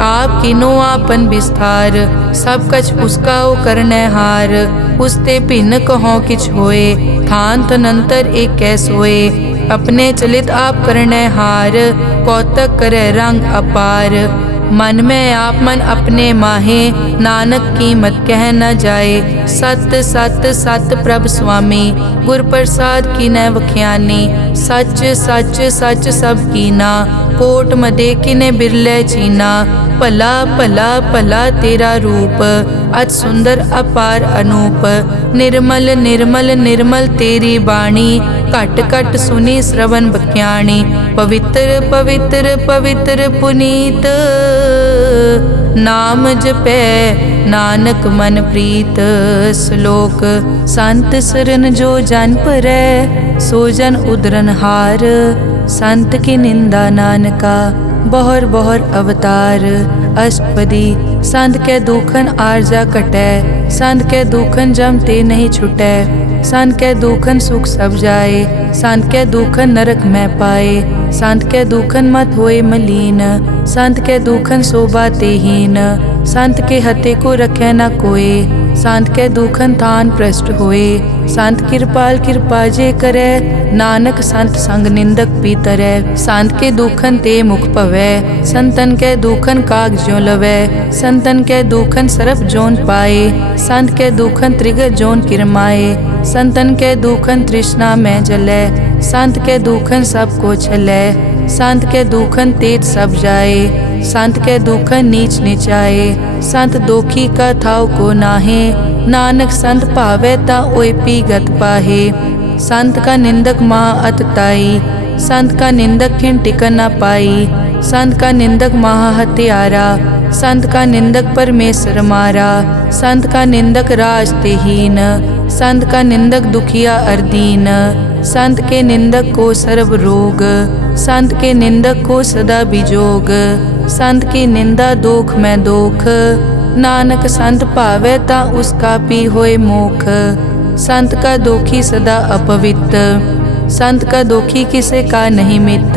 आप किनो आपन विस्तार, सब कछ उसका ओ करने हार। उसते भिन्न कहो किछ होए, थान तनंतर एक कै सोए। अपने चलित आप करने हार, कौतक करे रंग अपार। मन में आप मन अपने माहे, नानक कीमत कह न जाए। सत सत सत प्रभ स्वामी, गुर प्रसाद की न वख्यानी। सच सच सच सब कीना, कोट मदे किने बिरले चीना। भला भला भला तेरा रूप, अति सुंदर अपार अनूप। निर्मल निर्मल निर्मल तेरी बाणी, घट घट सुनी श्रवण बख्याणी। पवित्र पवित्र पवित्र पुनीत, नाम जपै नानक मन प्रीत। श्लोक संत सरन जो जन परै, सो जन उदरन हार। संत की निंदा नानका, बहुर बहुर अवतार। अष्टपदी संत के दुखन आरजा कटै, संत के दुखन जम ते नहीं छुटै। संत के दुखन सुख सब जाए, संत के दुखन नरक में पाए। संत के दुखन मत होए मलीन, संत के दुखन शोभा तेहीन। संत के हते को रखे न कोय, संत के दुखन थान भ्रष्ट होए। संत कृपाल कृपा जे करे, नानक संत संग निंदक पीतरै। संत के दुखन ते मुख पवै, संतन के दुखन काग ज्यों लवै। संतन के दुखन सरप जोन पाए, संत के दुखन त्रिगत जोन किरमाए, संतन के दुखन तृष्णा में जले, संत के दुखन सबको छले, संत के दुखन तेज सब जाए, संत के दुखन नीच नीचाए, संत दोखी का थाव को नाहे, नानक संत पावे ता ओय पीगत पाहे। संत का निंदक महा अतताई, संत का निंदक खिन टिकन न पाई, संत का निंदक महा हत्यारा, संत का निंदक परमेश्वर मारा, संत का निंदक राज तेहीन, संत का निंदक दुखिया अर्दीन, संत के निंदक को सर्व रोग, संत के निंदक को सदा बिजोग, संत की निंदा दोख में दोख, नानक संत पावे ता उसका पी होए मोख। संत का दोखी सदा अपवित्र, संत का दोखी किसे का नहीं मित,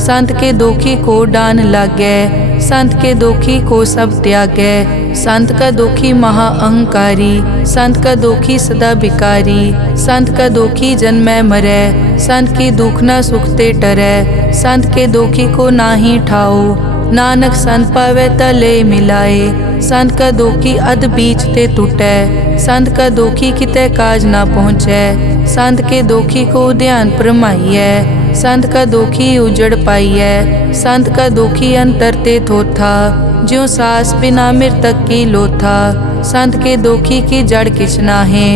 संत के दोखी को डान लागे, संत के दोखी को सब त्यागे, संत का दोखी महा अहंकारी, संत का दोखी सदा बिकारी, संत का दोखी जन्मे मरे, संत की दुख न सुखते टरे, संत के दोखी को नाही ठाओ, नानक संत पावे तले मिलाए, संत का दोखी अध बीच ते टूटे, संत का दोखी किते काज ना पहुँचे, संत के दोखी को ध्यान परमाइए, संत का दोखी उजड़ पाइए, संत का दोखी अंतर ते थोथा, ज्यों सास बिना मृतक की लोथा, संत के दोखी की जड़ किछ नाहे,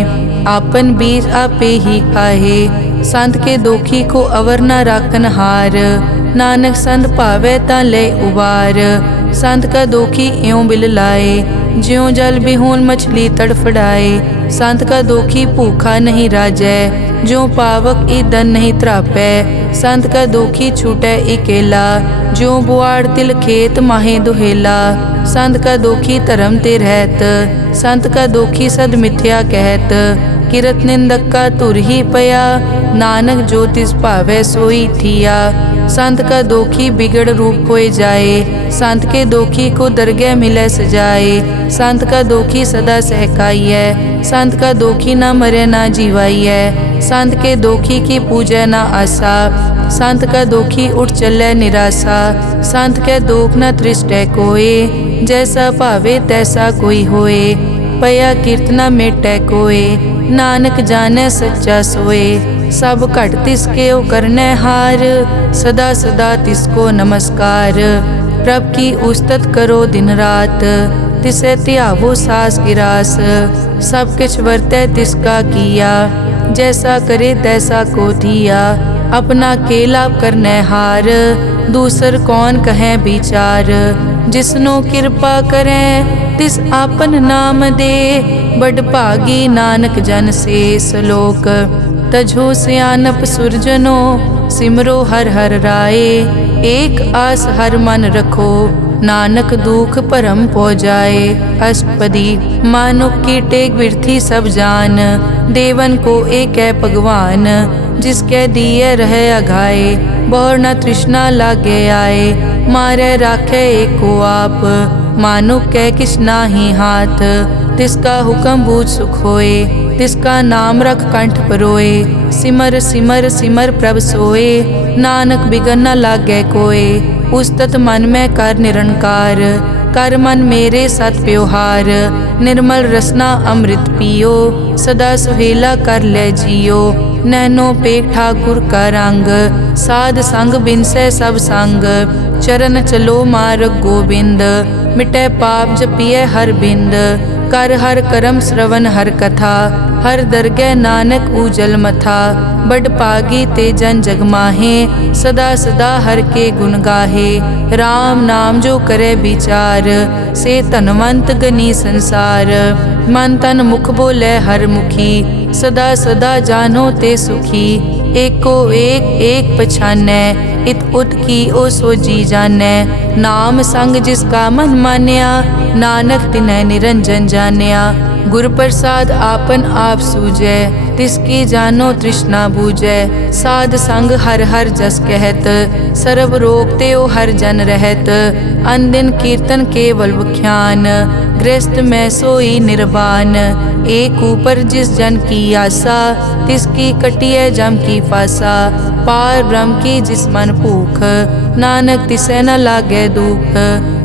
आपन बीज आपे ही खाहे, संत के दोखी को अवर न राखन हार, नानक संत पावे ता ले उबार, संत का दोखी इयों बिल लाए, ज्यों जल बिहून मछली तड़फड़ाए, संत का दोखी भूखा नहीं राजै, ज्यों पावक ईदन नहीं त्रापै, संत का दोखी छूटे इकेला, ज्यों बुआड़ तिल खेत माहे दुहेला, संत का दोखी धर्म ते रहत, संत का दोखी सद मिथ्या कहत, किरत निंदक का तुर ही पया, नानक जो तिस भावे सोई थिया, संत का दोखी बिगड़ रूप होए जाए, संत के दोखी को दरगह मिले सजाए, संत का दोखी सदा सहकाइए, संत का दोखी ना मरे ना जीवाइए, संत के दोखी की पूजा ना आसा, संत का दोखी उठ चले निराशा, संत के दोख न तृष्टै कोय, जैसा भावे तैसा कोई होए, पया कीर्तना मेटै कोय, नानक जाने सच्चा सोए, सब घट तिसके ओ करने हार, सदा सदा तिसको नमस्कार, प्रभ की उस्तत करो दिन रात, तिसे त्यावो सास गिरास, सब किछ वर्तै तिसका किया, जैसा करे तैसा को दिया, अपना केला करने हार, दूसर कौन कहे विचार, जिसनो कृपा करें तिस आपन नाम दे, बड़ भागी नानक जन से सलोक, तजो सियानप सुरजनो, सिमरो हर हर राए, एक आस हर मन रखो, नानक दुख परम पो जाए। अष्टपदी मानुक की टेक बिरथी सब जान, देवन को एक है भगवान, जिसके दिए रहे अघाए, बहुर न तृष्णा लागे आए, मारे राखे एको आप, मानुक के किछ नाही हाथ, तिसका हुक्म बूझ सुख होए, तिसका नाम रख कंठ परोए, सिमर सिमर सिमर प्रभ सोए, नानक बिगन न लागे कोय, उस्तत मन में कर निरंकार, कर मन मेरे सत प्योहार, निर्मल रसना अमृत पियो, सदा सुहेला कर ले जियो, नैनो पेख ठाकुर का रंग, साध संग बिनसे सब संग, चरण चलो मार्ग गोविंद, मिटे पाप जपिए हर बिंद, कर हर करम श्रवण हर कथा, हर दरगह नानक उजल मथा, बड़ पागी ते जन जग माहे, सदा सदा हर के गुण गाहे, राम नाम जो करे विचार, से तनवंत गनी संसार, मन तन मुख बोले हर मुखी, सदा सदा जानो ते सुखी, एको एक एक पछानै, इत उत की ओ सोजी जानै, नाम संग जिसका मन मान्या, नानक तिन्ह निरंजन जान्या, गुर प्रसाद आपन आप सूझै, तिसकी जानो तृष्णा बूझै, साध संग हर हर जस कहत, सर्व रोग ते ओ हर जन रहत, अनदिन कीर्तन केवल बख्यान, गृहस्थ में सोई निर्वाण, एक ऊपर जिस जन की आशा, तिसकी कटिए जम की फासा, पार ब्रह्म की जिस मन भूख, नानक तिसे न लागे दुख,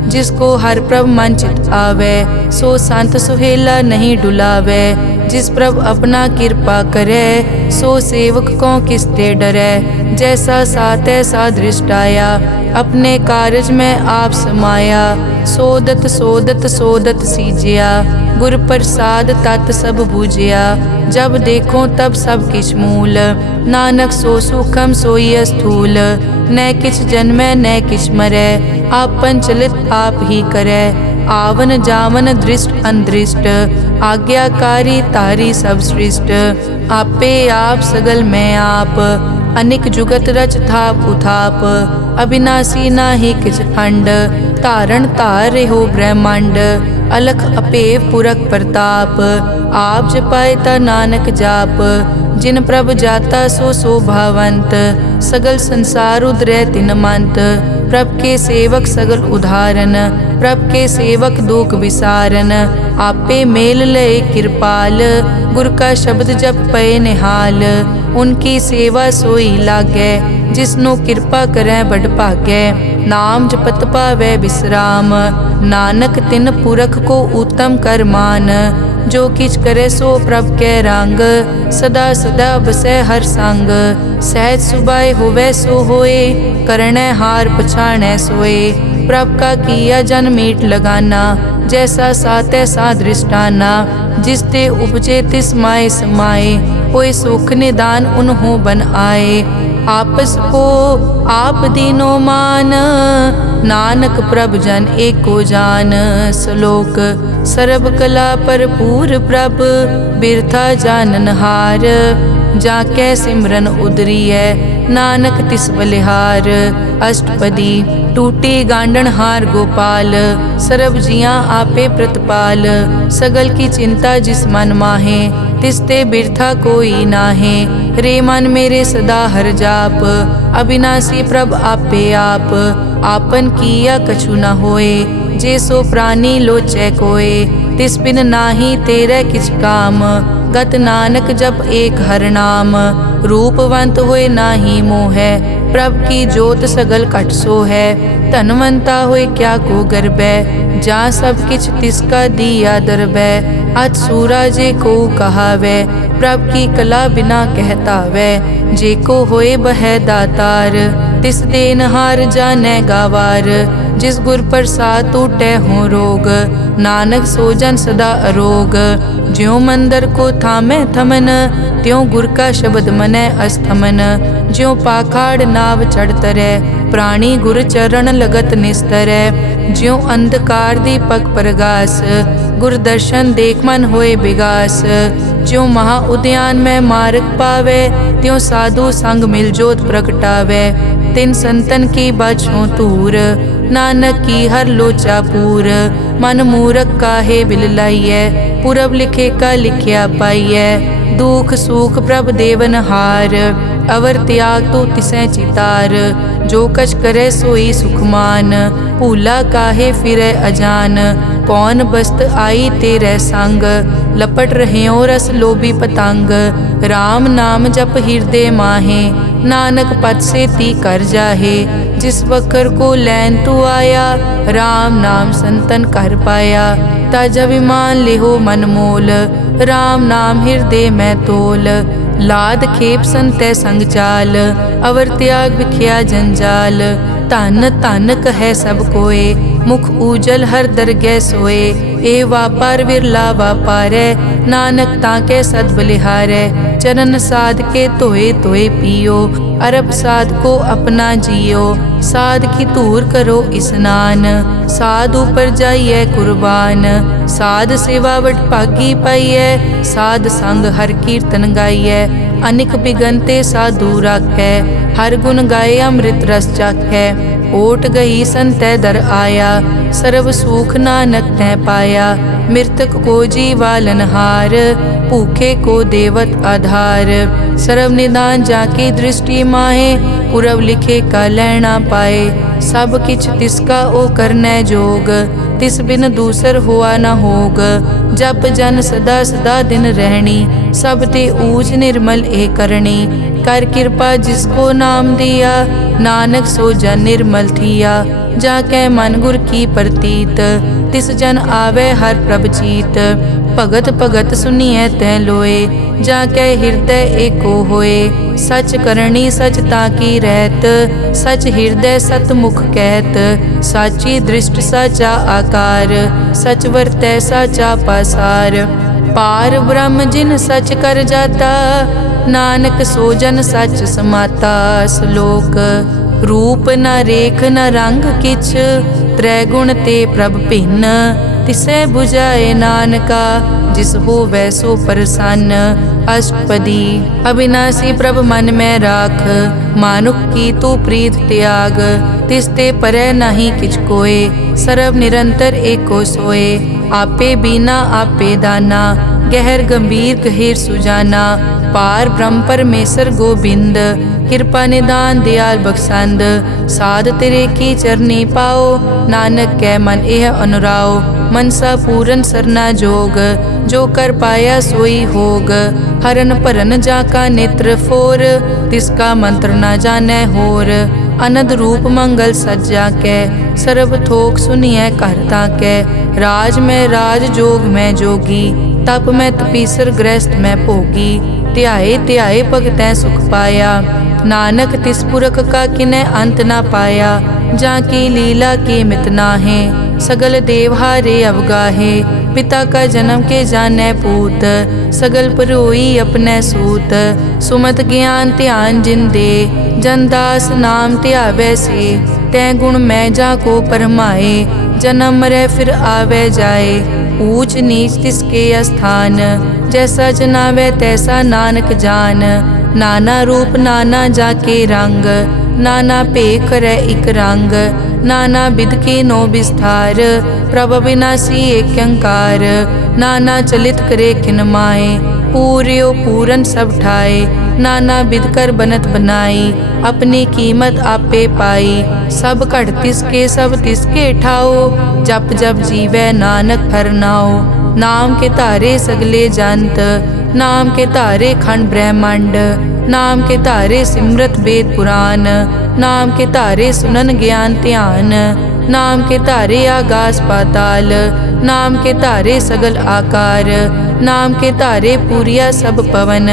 जिसको हर प्रभ मन चित आवे, सो संत सुहेला नहीं डुलावे। जिस प्रभ अपना कृपा करे, सो सेवक को किसते डरे। जैसा सात ऐसा दृष्टाया, अपने कारज में आप समाया। सोदत सोदत सोदत सीजिया, गुर प्रसाद तत् सब बूझिया। जब देखो तब सब किछ मूल, नानक सो सुखम सोई स्थूल। न किछ जन्मै न किछ मरै, आपन चलित आप ही करे। आवन जावन दृष्ट अनदृष्ट, आज्ञाकारी तारी सब सृष्ट। आपे आप सगल में आप, अनिक जुगत रच थाप उथाप। अविनाशी नाही किछ खंड, धारण धार रेहो ब्रह्मांड। अलख अपेव पुरख प्रताप, आप जपाए ता नानक जाप। जिन प्रभ जाता सो शोभावंत, सगल संसार उदरै तिन मंत। प्रभ के सेवक सगल उदाहरण, प्रभ के सेवक दुख विसारन। आपे मेल लय कृपाल, गुर का शब्द जप पए निहाल। उनकी सेवा सोई लागै, जिसनो कृपा करै बड़ भागै। नाम जपत पावै विश्राम, नानक तिन पुरख को उत्तम कर मान। जो किछ करे सो प्रभ कै रंग, सदा सदा बसै हर संग। सहज सुभाए होवै सो होए, करनै हार पछाणै सोए। प्रभ का किया जन मीट लगाना, जैसा सातै सा दृष्टाना। जिस ते उपजे तिस माए समाए, होए सुख निदान उन्हों बन आए। आपस को आप दीनो मान, नानक प्रभ जन एको जान। श्लोक सर्ब कला भरपूर प्रभ, बिरथा जानन हार। जाकै सिमरन उदरियै, नानक तिस बलिहार। अष्टपदी टूटी गांडन हार गोपाल, सर्ब जियां आपे प्रतिपाल। सगल की चिंता जिस मन माहे, तिसते बिरथा कोई नाहे। रे मन मेरे सदा हर जाप, अविनाशी प्रभ आपे आप। आपन किया कछु न होए, जे सो प्राणी लोचै कोय। तिस बिन नाही तेरे किछ काम, गत नानक जप एक हर नाम। रूपवंत होए नाही मोहै, प्रभ की जोत सगल कट सो है। धनवंता होए क्या को गर्बै, जा सब किछ तिसका दिया दरबै। अत सूरा जे को कहावै, प्रभ की कला बिना कहतावै। जे को होए बह दातार, तिस देनहार जानै गावार। जिस गुर प्रसाद टूटै हो रोग, नानक सो जन सदा अरोग। ज्यों मंदिर को थामै थमन, त्यों गुर का शब्द मनै अस्थमन। ज्यों पाखाड़ नाव चढ़ तरै, प्राणी गुर चरण लगत निस्तरै। ज्यों अंधकार दीपक प्रगास, गुर दर्शन देख मन होए विगास। ज्यों महा उद्यान में मार्ग पावे, त्यों साधु संग मिल जोत प्रगटावे। तिन संतन की बाछों तूर, नानक की हर लोचा पूर। मन मूरख काहे बिल लाइयै, पुरब लिखे का लिखिया पाइयै। दुख सुख प्रभ देवन हार, अवर त्याग तो तिसै चितार। जो कछ करे सोई सुखमान, भूला काहे फिरै अजान। कौन बस्त आई तेरे संग, लपट रहे रस लोभी पतंग। राम नाम जप हृदय माहे, नानक पद से ती कर जाहे। जिस वकर को लैन तू आया, राम नाम संतन कर पाया। ताजा विमान लेहो मन मोल, राम नाम हृदय में तोल। लाद खेप संतै संग चाल, अवर त्याग बिखिया जंजाल। धन धन कहे सब कोय, मुख ऊजल हर दरगह सोए। ए वापार विरला वापारै, नानक ताके सद बलिहारै। चरण साध के धोए धोए पियो, अरब साध को अपना जियो। साध की धूर करो स्नान, साध ऊपर जाइए कुर्बान। साध सेवा वड भागी पाइयै, साध संग हर कीर्तन गाइयै। अनिक बिगनते साधु राखै, हर गुण गाए अमृत रस चाखै। ओट गई संतै दर आया, सर्व सुख नानक तै पाया। मृतक को जीवालन हार, भूखे को देवत आधार। सर्व निदान जाकी दृष्टि माहे, पुरब लिखे का लैना पाए। सब किछ तिसका ओ करनै जोग, तिस बिन दूसर हुआ न होग। जप जन सदा सदा दिन रहनी, सब ते ऊज निर्मल ए करणी। कर कृपा जिसको नाम दिया, नानक सो जन निर्मल थिया। जाकै मन गुर की प्रतीत, तिस जन आवे हर प्रभ चीत। भगत भगत सुनिए तै लोए, जाकै हृदय एको होए। सच करनी सच ताकी रहत, सच हृदय सतमुख कहत। साची दृष्ट साचा आकार, सच वर्तै साचा पासार। पार ब्रह्म जिन सच कर जाता, नानक सो जन सच समाता। श्लोक रूप न रेख न रंग किछ, त्रैगुण ते प्रभ भिन्न। तिसै बुझाए नानका, जिस होवै सो प्रसन्न। अष्टपदी अविनाशी प्रभ मन में राख, मानुख की तू प्रीत त्याग। तिसते परै नहीं किछ कोय, सर्व निरंतर एको सोए। आपे बीना आपे दाना, गहर गंभीर गहीर सुजाना। पार ब्रह्म परमेश्वर गोबिंद, कृपा निदान दयाल बख्शंद। साध तेरे की चरनी पाओ, नानक कै मन एह अनुराओ। मनसा पूरन सरना जोग, जो कर पाया सोई होग। हरन भरन जाका नेत्र फोर, तिसका मंत्र न जानै होर। अनद रूप मंगल सज्जा कै, सर्व थोक सुनिए कर ताकै। राज में राज जोग में जोगी, तप में तपीसर गृहस्थ में भोगी। ध्याए ध्याए भगतै सुख पाया, नानक तिस पुरख का किनै अंत ना पाया। जाकी लीला की मित नाहे, सगल देव हारे अवगाहे। पिता का जन्म के जानै पूत, सगल परोई अपने सूत। सुमत ज्ञान ध्यान जिन दे, जनदास नाम ध्यावै से। तै गुण मैं जाको परमाए, जन्म मरै फिर आवे जाए। ऊंच नीच तिसके स्थान, जैसा जनावे तैसा नानक जान। नाना रूप नाना जाके रंग, नाना भेख करे इक रंग। नाना बिध के नो विस्तार, प्रभ विनाशी एक अंकार। नाना चलित करे किन माए, पूर्यो पूरन सब ठाए। नाना बिध कर बनत बनाई, अपनी कीमत आपे पाई। सब घट तिसके सब तिसके ठाओ, जप जप जीवै नानक हर नाओ। नाम के धारे सगले जंत, नाम के धारे खंड ब्रह्मांड। नाम के धारे सिमरत वेद पुराण, नाम के धारे सुनन ज्ञान ध्यान। नाम के धारे आगास पाताल, नाम के धारे सगल आकार। नाम के धारे पूरिया सब पवन,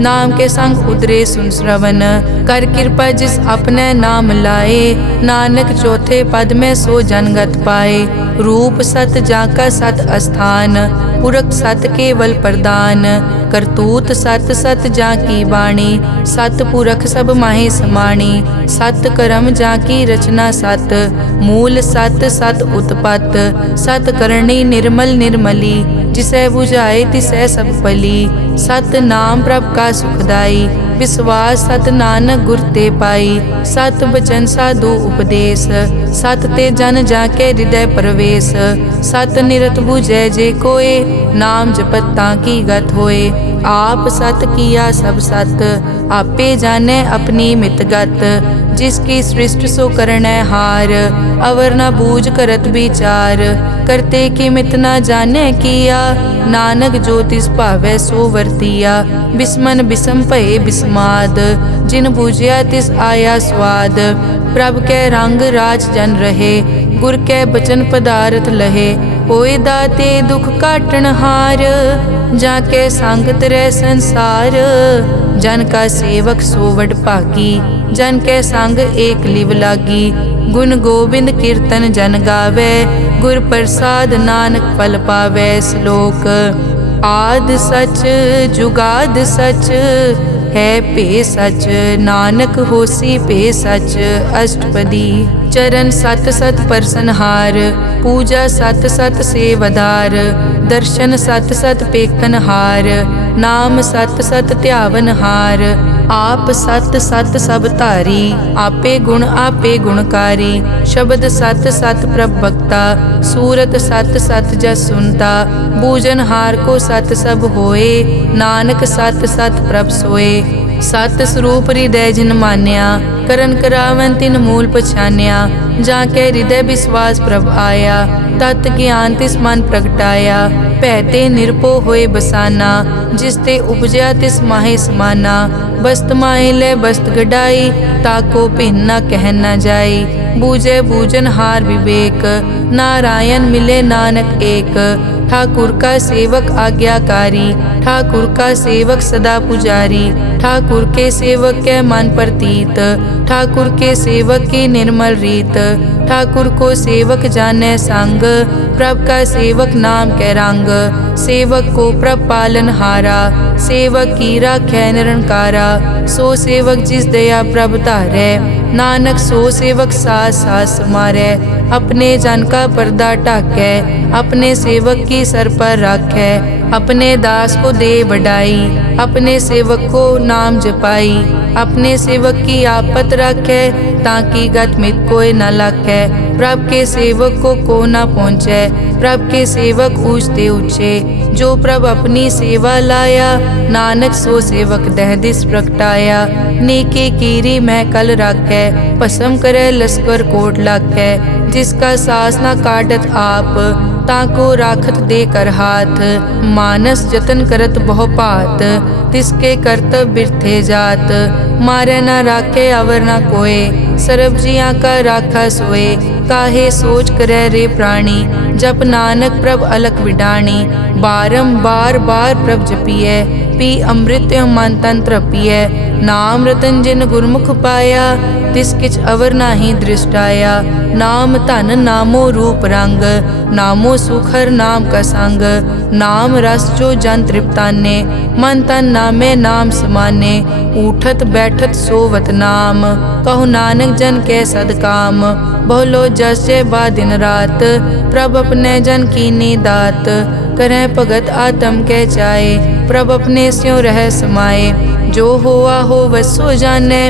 नाम के संग उतरे सुन श्रवण। कर कृपा जिस अपने नाम लाए, नानक चौथे पद में सो जनगत पाए। रूप सत जाका सत अस्थान, पुरख सत केवल प्रदान। करतूत सत सत जाकी वाणी, सत पुरख सब माहे समाणी। सत कर्म जाकी रचना सत, मूल सत सत उत्पत। सत करणी निर्मल निर्मली, जिसे बुझाए तिसै सब पली। सत नाम प्रभ का सुखदाई, विश्वास सत नानक गुर ते पाई। सत बचन साधु उपदेश, सत ते जन जाके हृदय प्रवेश। सत निरत बुझै जे कोय, नाम जपत ताकी गत होए। आप सत किया सब सत, आपे जाने अपनी मितगत। जिसकी सृष्टि सो करनै हार, अवर न बूझ करत विचार। करते कि मित न जाने किया, नानक जो तिस भावै सो वर्तिया। बिस्मन बिसम भये बिस्माद, जिन बूझिया तिस आया स्वाद। प्रभ कै रंग राज जन रहे, गुर कै बचन पदारथ लहे। होए दाते दुख काटन हार, जाके संग तरै संसार। जन का सेवक सो वड भागी, जन कै संग एक लिव लागी। गुण गोबिंद कीर्तन जन गावे, गुर प्रसाद नानक फल पावै। श्लोक आद सच जुगाद सच, है पे सच नानक होसी पे सच। अष्टपदी चरण सत सत परसनहार, पूजा सत सत सेवदार। दर्शन सत सत पेखनहार, नाम सत सत ध्यावनहार। आप सत सत सब धारी, आपे गुण आपे गुणकारी। शब्द सत सत प्रभ भक्ता, सूरत सत सत जस सुनता। बूझनहार को सत सब होए, नानक सत सत प्रभ सोए। सत स्वरूप हृदय जिन मान्या, ਕਰਨ ਕਰਾਵਨ ਤਿਨ ਮੂਲ ਪਛਾਨਿਆ। ਜਾਂ ਕੇ ਹਿਰਦੈ ਵਿਸਵਾਸ ਪ੍ਰਭ ਆਇਆ, ਤਤ ਗਿਆਨ ਤਿਸ ਮਨ ਪ੍ਰਗਟਾਇਆ। ਭੈ ਤੇ ਨਿਰਭਉ ਹੋਏ ਬਸਾਨਾ, ਜਿਸ ਤੇ ਉਪਜਿਆ ਤਿਸ ਮਾਹੇ ਸਮਾਨਾ। ਬਸਤ ਮਾਹੇ ਲੈ ਬਸਤ ਗਡਾਈ, ਤਾਕੋ ਭਿੰਨ ਨਾ ਕਹਿ ਨਾ ਜਾਈ। ਬੂਝੈ ਬੂਝਨ ਹਾਰ विवेक, नारायण मिले नानक एक। ठाकुर का सेवक आज्ञाकारी, ठाकुर का सेवक सदा पुजारी। ठाकुर के सेवक के मन प्रतीत, ठाकुर के सेवक की निर्मल रीत। ठाकुर को सेवक जाने संग, प्रभ का सेवक नाम के रंग। सेवक को प्रभ पालन हारा, सेवक की राखै निरंकारा। सो सेवक जिस दया प्रभ धारै, नानक सो सेवक सास सास मारै। अपने जन का पर्दा ढाकै, अपने सेवक की सर पर राखै। अपने दास को दे बढ़ाई, अपने सेवक को नाम जपाई। अपने सेवक की आपत राखै, ताकि गत मित कोई न लाखै। प्रभ के सेवक को न पहुँचै, प्रभ के सेवक ऊँचते ऊँचे। जो प्रभ अपनी सेवा लाया, नानक सो सेवक दह दिस प्रगटाया। नेके कीरी मैं कल राखै, भस्म करे लश्कर कोट लाखै। जिसका सास न काटत आप, ताको राखत दे कर हाथ। मानस जतन करत बहु पात, तिसके करतब बिरथे जात। मारे न राखे अवर न कोय, सर्ब जिया का राखा सोए। काहे सोच करे रे प्राणी, जप नानक प्रभ अलख विडाणी। बारंबार बार प्रभ जपिए, पी अमृत मन तन तृपिए। नाम रतन जिन गुरमुख पाया, तिस किछ अवर नाही दृष्टाया। नाम धन नामो रूप रंग, नामो सुखर नाम का संग। नाम रस जो जन तृप्ताने, मन तन नामे नाम समाने। उठत बैठत सोवत नाम, कहु नानक जन के सदकाम। बहुलो जस जय बा दिन रात, प्रभ अपने जन कीनी दात। करें भगत आत्म के चाए, प्रभ अपने स्यों रह समाए। जो होआ हो वसो जाने,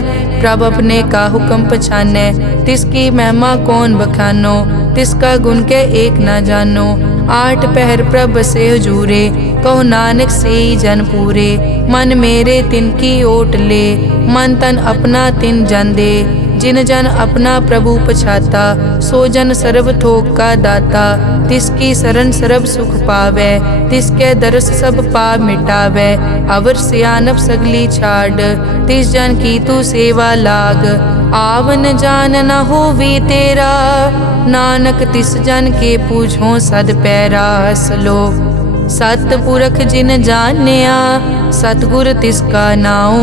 प्रभ अपने का हुक्म पछाने। तिसकी महिमा कौन बखानो, तिसका गुण के एक ना जानो। आठ पहर प्रभ बसे हजूरे, कहो नानक से जन पूरे। मन मेरे तिनकी ओट ले, मन तन अपना तिन जन दे। जिन जन अपना प्रभु पछाता, सो जन सर्ब थोक का दाता। तिसकी शरण सर्ब सुख पावे, तिसके दरस सब पाप मिटावे। अवर सियानप सगली छाड़, तिस जन की तू सेवा लाग। आवन जान न होवी तेरा, नानक तिस जन के पूछो सद पैरा। सलोक सतपुरख जिन जानिया, सतगुर तिसका नाओ।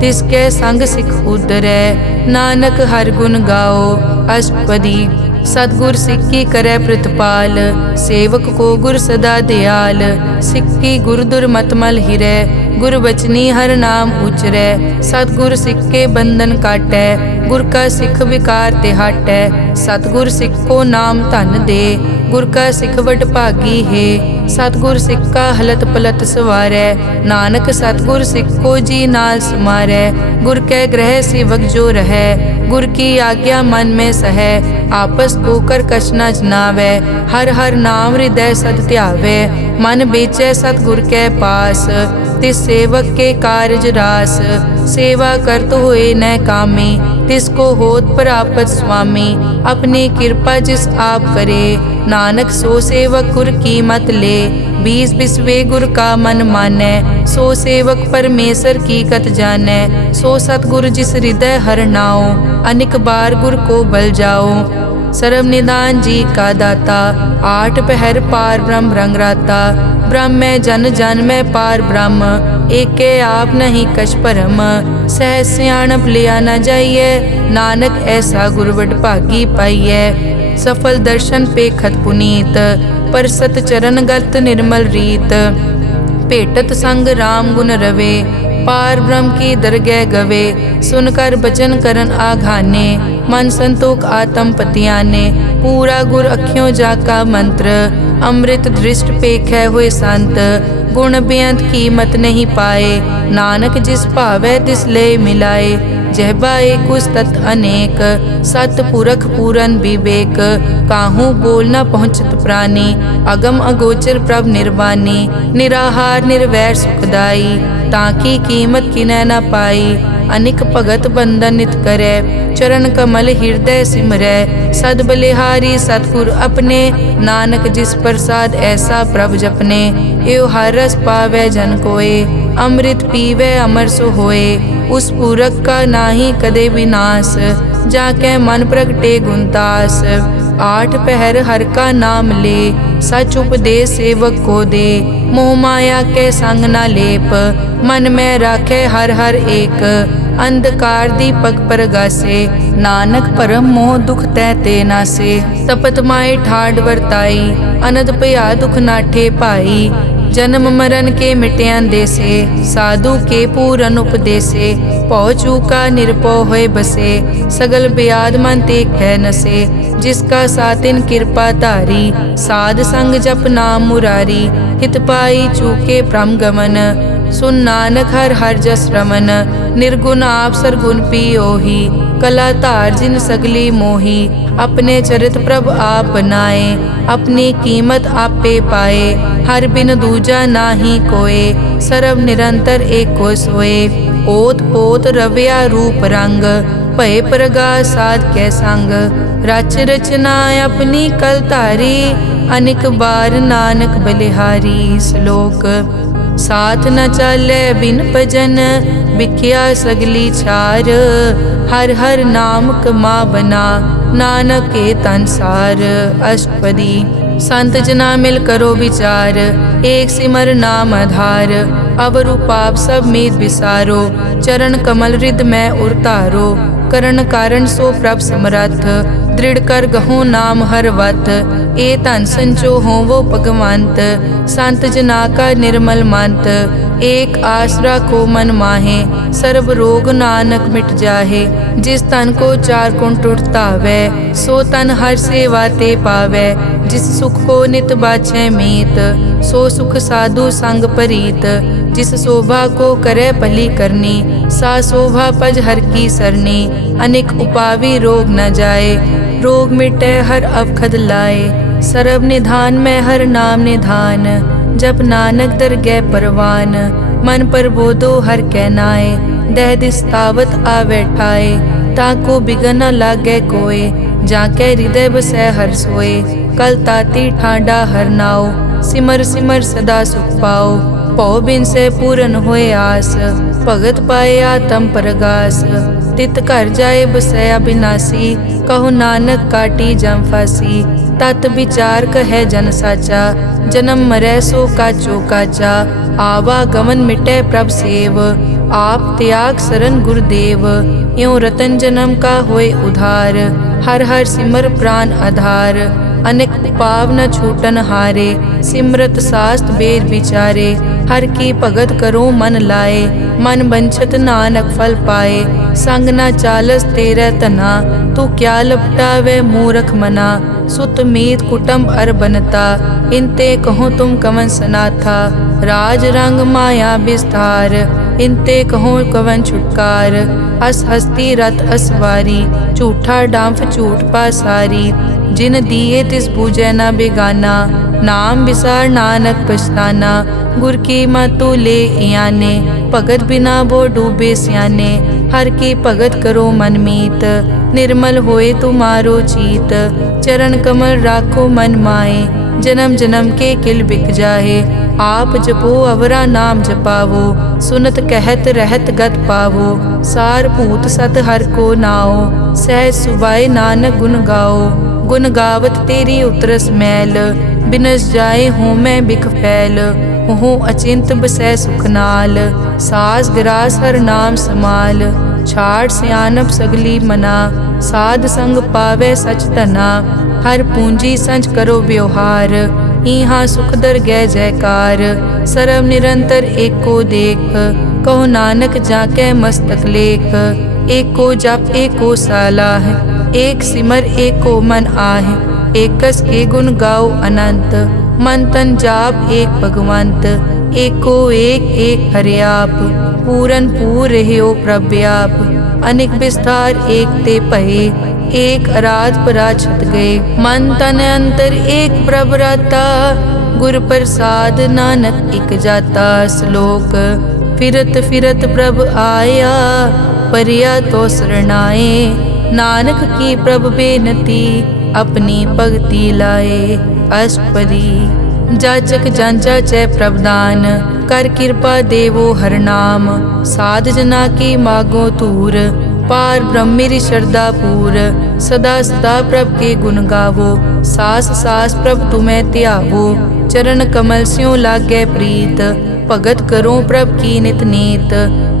तिसके संग सिख उदरै, नानक हर गुण गाओ। अष्टपदी सतगुर सिक्की करे प्रतिपाल, सेवक को गुर सदा दयाल। सिक्की गुर दुर्मतमल हिरै, गुर बचनी हर नाम उचरै। सतगुर सिक्के बंधन काटै, गुर का सिख विकार ते हटै। सतगुर सिक्को नाम धन दे, गुर का सिख वड भागी है। सतगुर सिक्का हलत पलत सवारै, नानक सतगुर सिक्को जी नाल समारै। गुर कै ग्रह सेवक जो रहै, गुर की आज्ञा मन में सहै। आपस को कर कछ न जनावै, हर हर नाम हृदय सद ध्यावै। मन बेचै सतगुर कै पास, तिस सेवक के कारज रास। सेवा करत होए न कामी, तिसको होत प्रापत स्वामी। अपनी कृपा जिस आप करे, नानक सो सेवक गुर की मत ले। बीस बिसवे गुर का मन मानै, सो सेवक परमेश्वर की कत जानै। सो सतगुर जिस हृदय हर नाओ, अनिक बार गुर को बल जाओ। सर्व निदान जी का दाता, आठ पहर पार ब्रह्म रंग राता। ब्रह्म में जन जन में पार ब्रह्म, एके आप नहीं कछ परम। सह सियाणप लिया न जाइए, नानक ऐसा गुरवट भागी पाइए। सफल दर्शन पेखत पुनीत, परसत चरण गत निर्मल रीत। भेटत संग राम गुण रवे, पार ब्रह्म की दरगह गवे। सुनकर बचन करन आघाने, मन संतोख आत्म पतियाने। पूरा गुर अखियों जाका मंत्र, अमृत दृष्ट पेखै हुए संत। गुण बेअंत कीमत नहीं पाए, नानक जिस भावै तिस ले मिलाए। जहबा एक तत् अनेक, सतपुरख पूरन विवेक। काहू बोल न पहुँचत प्राणी, अगम अगोचर प्रभ निर्वाणी। निराहार निर्वैर सुखदाई, ताकि कीमत किनै न पाई। अनिक भगत बंदन नित करे। चरण कमल हृदय सिमरै, सद बलिहारी सतगुर अपने। नानक जिस प्रसाद ऐसा प्रभ जपने, एव हर रस पावै जन कोय। अमृत पीवै अमर सो होए, उस पूरक का नाहि कदे विनाश। जाके मन प्रगटे गुणतास, आठ पहर हर का नाम ले। सच उपदेश सेवक को दे, मोह माया के संग न लेप। मन में राखे हर हर एक, अंधकार दीपक परगासे। नानक परम मोह दुख तै ते नासे, तपत माए ठाड वर्ताई। अनद भया दुख नाठे पाई, जन्म मरण के मिट्यां देसे। साधु के पूरन उपदेसे, पौ चूका निरपौ होए बसे। सगल ब्याद मन ते कै नसे, जिसका सातिन कृपा धारी। साध संग जप नाम मुरारी, हित पाई चूके भ्रम गमन। सुन नानक हर हर जस रमन, निर्गुण आप सरगुण पियोही। कला धार जिन सगली मोही, अपने चरित प्रभ आप बनाए। अपनी कीमत आपे पाए, हर बिन दूजा नाहि कोय। सर्व निरंतर एको सोए, ओत पोत रव्या रूप रंग। भय प्रगास साध कै संग, रच रचना अपनी कल धारी। अनिक बार नानक बलिहारी। श्लोक साथ न चाले बिन भजन, बिख्या सगली छार। हर हर नाम कमावना, नानक के तन सार। अष्टपदी संत जना मिल करो विचार, एक सिमर नाम आधार। अवरु पाप सब मीत विसारो, चरण कमल रिद में उरतारो। करण कारण सो प्रभ समरथ, दृढ़ कर गहो नाम हर वत। ए धन संचो हो वो भगवंत, संत जना का निर्मल मंत। एक आसरा को मन माहे, सर्व रोग नानक मिट जाहे। जिस तन को चार गुण टुटतावै, सो तन हर सेवा ते पावै। जिस सुख को नित बाछै मीत, सो सुख साधु संग परीत। जिस शोभा को करे भली करनी, सा शोभा पज हर की सरनी। अनेक उपावी रोग न जाए, रोग मिटे हर अवखद लाए। सर्व निधान में हर नाम निधान, जप नानक दरगह परवान। मन पर बोधो हर कै नाए, दह दिस तावत आवे ठाए। ताको बिगन न लागे कोय, जाके हृदय बसै हर सोए। कल ताती ठांडा हर नाओ, सिमर सिमर सदा सुख पाओ। पौ बिन से पूरन होए आस, भगत पाए आत्म परगास। तित घर जाए बसै अविनाशी, कहो नानक काटी जम फासी। तत विचार कहे जन साचा, जन्म मरै सो काचो काचा। आवागमन मिटै प्रभ सेव, आप त्याग शरण गुरुदेव। यों रतन जन्म का होए उधार, हर हर सिमर प्राण आधार। अनेक पाव न छूटन हारे, सिमरत शास्त्र वेद विचारे। हर की भगत करो मन लाए, मन बंछत नानक फल पाए। संग न चालस तेरे तना, तू क्या लपटावे मूरख मना। सुत मीत कुटुंब अर बनता, इनते कहो तुम कवन सनाथा। राज रंग माया विस्तार, इनते कहो कवन छुटकार। अस हस्ती रत असवारी, झूठा डांफ झूठ पासारी। जिन दिए तिस बूझे न बेगाना, नाम विसार नानक पछताना। गुर की मतु ले याने, भगत बिना वो डूबे स्याने। हर की भगत करो मन मीत, निर्मल होए तुम्हारो चीत। चरण कमल राखो मन माए, जन्म जन्म के किल बिक जाहे। आप जपो अवरा नाम जपावो, सुनत कहत रहत गत पावो। सार भूत सत हर को नाओ, सहज सुबाए नानक गुण गाओ। गुण गावत तेरी उतरस मैल, बिनस जाए हूँ मैं बिख फैल। हूँ अचिंत बसै सुख नाल, सास गिरास हर नाम समाल। छाड़ सियानप सगली मना, साध संग पावे सच तना। हर पूंजी संच करो व्यवहार, इहाँ सुख दर गै जयकार। सर्व निरंतर एको देख, कहो नानक जाके मस्तक लेख। एको जप एको सालाह, एक सिमर एको मन आह। एकस के गुण गाओ अनंत, मन तन जाप एक भगवंत। एको एक एक हरियाप, पूरन पूर रह्यो प्रव्याप। अनेक विस्तार एक ते पहे, एक अराध पराछत गए। मन तन अंतर एक प्रभ राता, गुर प्रसाद नानक एक जाता। श्लोक फिरत फिरत प्रभ आया, परिया तो शरणाए। नानक की प्रभ बेनती अपनी भगति लाए। अष्टपदी जाचक जांचा चै प्रभदान कर कृपा देवो हर नाम। साध जना की मागो तूर पार ब्रह्मेरी श्रद्धा पूर। सदा सदा प्रभ के गुण गावो सास सास प्रभ तुम्हें त्यावो। चरण कमल स्यों लागे प्रीत भगत करो प्रभ की नित नीत।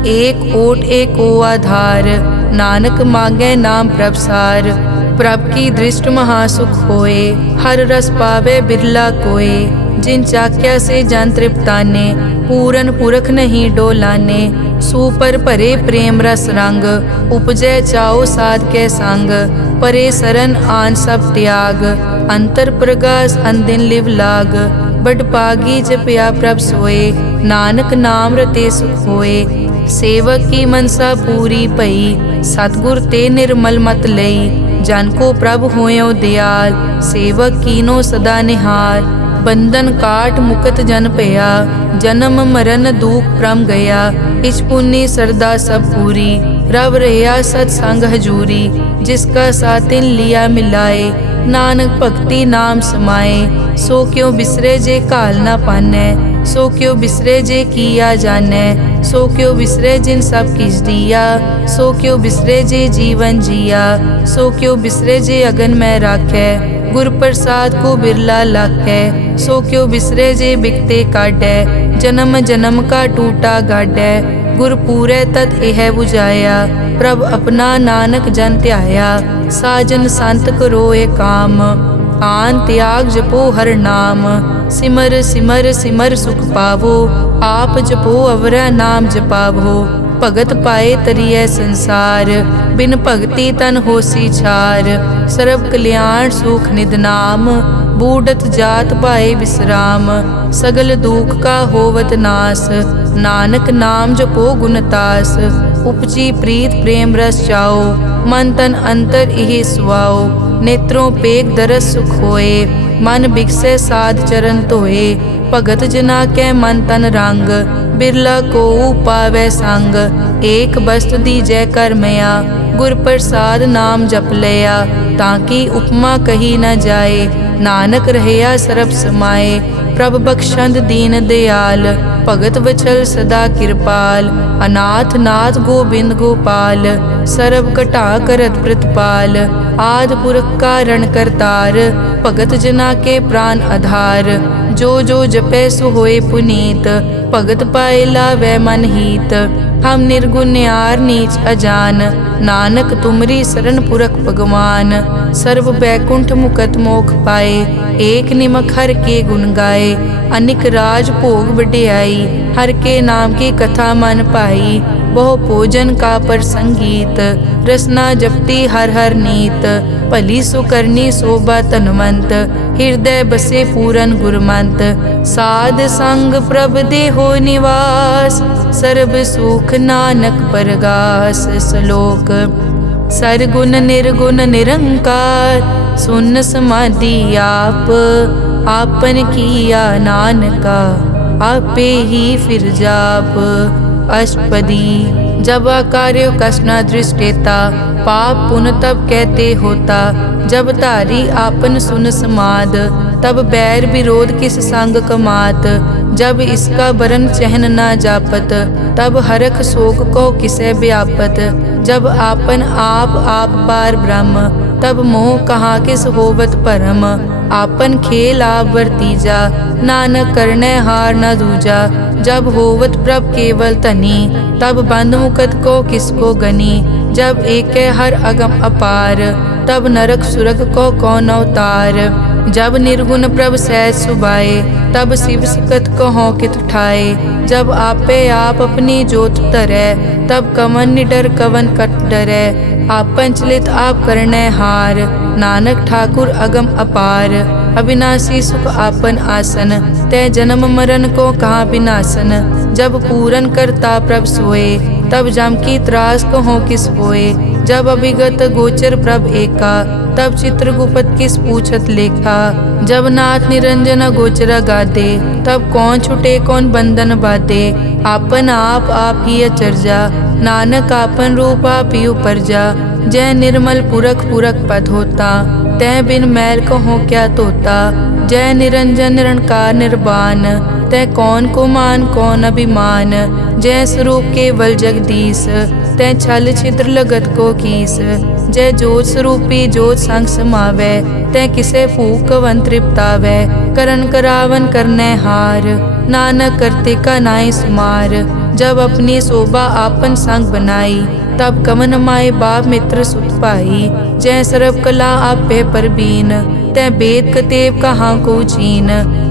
एक ओट एक ओ आधार नानक मांगे नाम प्रभ सार। प्रभ की दृष्ट महासुख होए हर रस पावे बिरला कोय। जिन चाक्या से जान तृप्ताने पूरन पुरख नहीं डोलाने। सुपर भरे प्रेम रस रंग उपजय चाओ साध के संग। परे सरन आन सब त्याग अंतर प्रगास अनदिन लिव लाग। बड़ पागी जपया प्रभ सोए नानक नाम रते सुख होए। सेवक की मनसा पूरी पई सतगुर ते निर्मल मत लई। जन को प्रभ होयो दयाल सेवक कीनो सदा निहाल। बंधन काट मुकत जन पया जन्म मरण दुख प्रम गया। इस पुण्य सरदा सब पूरी रव रहा सत्संग हजूरी। जिसका सातिन लिया मिलाए नानक भक्ति नाम समाए। सो क्यों बिसरे जे काल ना पाने सो क्यों बिसरे जे किया जाने। सो क्यों बिसरे जिन सब किस दिया सो क्यों बिसरे जे जीवन जिया। सो क्यों बिसरे जे अगन में राखे गुर प्रसाद को बिरला लाखे। सो क्यों बिसरे जे बिकते काटे जन्म जन्म का टूटा गाडे। गुर पूरे तत् यह बुझाया प्रभ अपना नानक जन त्याया। साजन संत करो ए काम आन त्याग जपो हर नाम। सिमर सिमर सिमर सुख पावो आप जपो अवरा नाम जपावो। भगत पाए तरिए संसार बिन भगति तन होसी छार। सर्व कल्याण सुख निद नाम बूढ़त जात पाए विश्राम। सगल दुख का होवत नास नानक नाम जपो गुणतास। उपजी प्रीत प्रेम रस चाओ मन तन अंतर इहि सुआओ। नेत्रों पेग दरस सुख होए मन बिकसे साध चरण धोए। भगत जना के मन तन रंग बिरला को पावे संग। एक बस्त दीजै कर मया गुर प्रसाद नाम जप लिया। ताकि उपमा कही न जाए नानक रहया सरब समाए। प्रभ बख्शंद दीन दयाल भगत वचल सदा कृपाल। अनाथ नाथ गोबिंद गोपाल सरब कटा करत प्रतिपाल। आद पुरख कारण करतार भगत जना के प्राण आधार। जो जो जपे सो होए पुनीत भगत पाए लावे मन हीत। हम निर्गुण न्यार नीच अजान नानक तुमरी शरण पुरख भगवान। सर्व बैकुंठ मुकत मोख पाए एक निमक हर के गुण गाए। अनिक राज भोग बढ़ियाई हर के नाम की कथा मन पाई। बहु भोजन का पर संगीत रसना जपती हर हर नीत। भली सुकरनी शोभा तनवंत हृदय बसे पूरन गुरमंत। साध संग प्रभ देहो निवास सर्ब सुख नानक परगास। श्लोक सरगुण निर्गुण निरंकार सुन समाधि आप। आपन किया नानका आपे ही फिर जाप। अष्टपदी जब कार्यो कष्ण दृष्टेता पाप पुन तब कहते होता। जब तारी आपन सुन समाद तब बैर विरोध किस संग कमात। जब इसका बरन चहन ना जापत तब हरख शोक को किसे व्यापत। जब आपन आप पार ब्रह्म तब मोह कहाँ किस होवत परम। आपन खेल आप वर्तीजा नानक करने हार न दूजा। जब होवत प्रभ केवल तनी तब बंद मुकत को किसको गनी। जब एक हर अगम अपार तब नरक सुरग को कौन अवतार। जब निर्गुण प्रभ सहज सुबाए तब शिव सकत को हों कित ठाए। जब आपे आप अपनी जोत तरे तब कवन निडर कवन कट डरे। आपन चलित आप करने हार नानक ठाकुर अगम अपार। अविनाशी सुख आपन आसन तय जन्म मरण को कहाँ विनाशन। जब पूरन करता प्रभ सोए तब जम की त्रास को हो किस होए। जब अभिगत गोचर प्रभ एका तब चित्रगुप्त किस पूछत लेखा। जब नाथ निरंजन गोचर गादे तब कौन छुटे कौन बंधन बाधे। आपन आप ही अचरजा नानक आपन रूप आपी उपरजा। जय निर्मल पुरख पुरख पद होता, तै बिन मैल कहो क्या तोता। जय निरंजन निरंकार निर्वाण, तै कौन को मान कौन अभिमान। जय स्वरूप केवल जगदीश, तै छल छिद्र लगत को कीस। जय जोत स्वरूपी जोत संग समावै, तै किसे भूख कवन तृप्तावै। करन करावन करनै हार, नानक करते का नाई सुमार। जब अपनी शोभा आपन संग बनाई, तब कवन माए बाप मित्र सुत पाई। जय सर्व कला आपे परबीन, तै वेद कतेव कहाँ को चीन।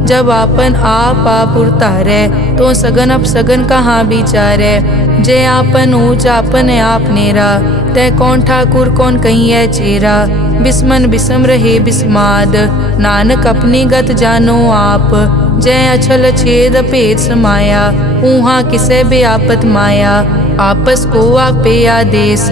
जब आपन आप उतारै, तो सगन अपसगन कहाँ विचारै। जय आपन ऊंच आपन आप नेरा, तै कौन ठाकुर कौन कहिए चेरा। बिस्मन बिसम रहे बिस्माद, नानक अपनी गत जानो आप। जय अछल छेद भेद समाया, ऊहा किसे बेआपत माया। आपस को आपे आदेश,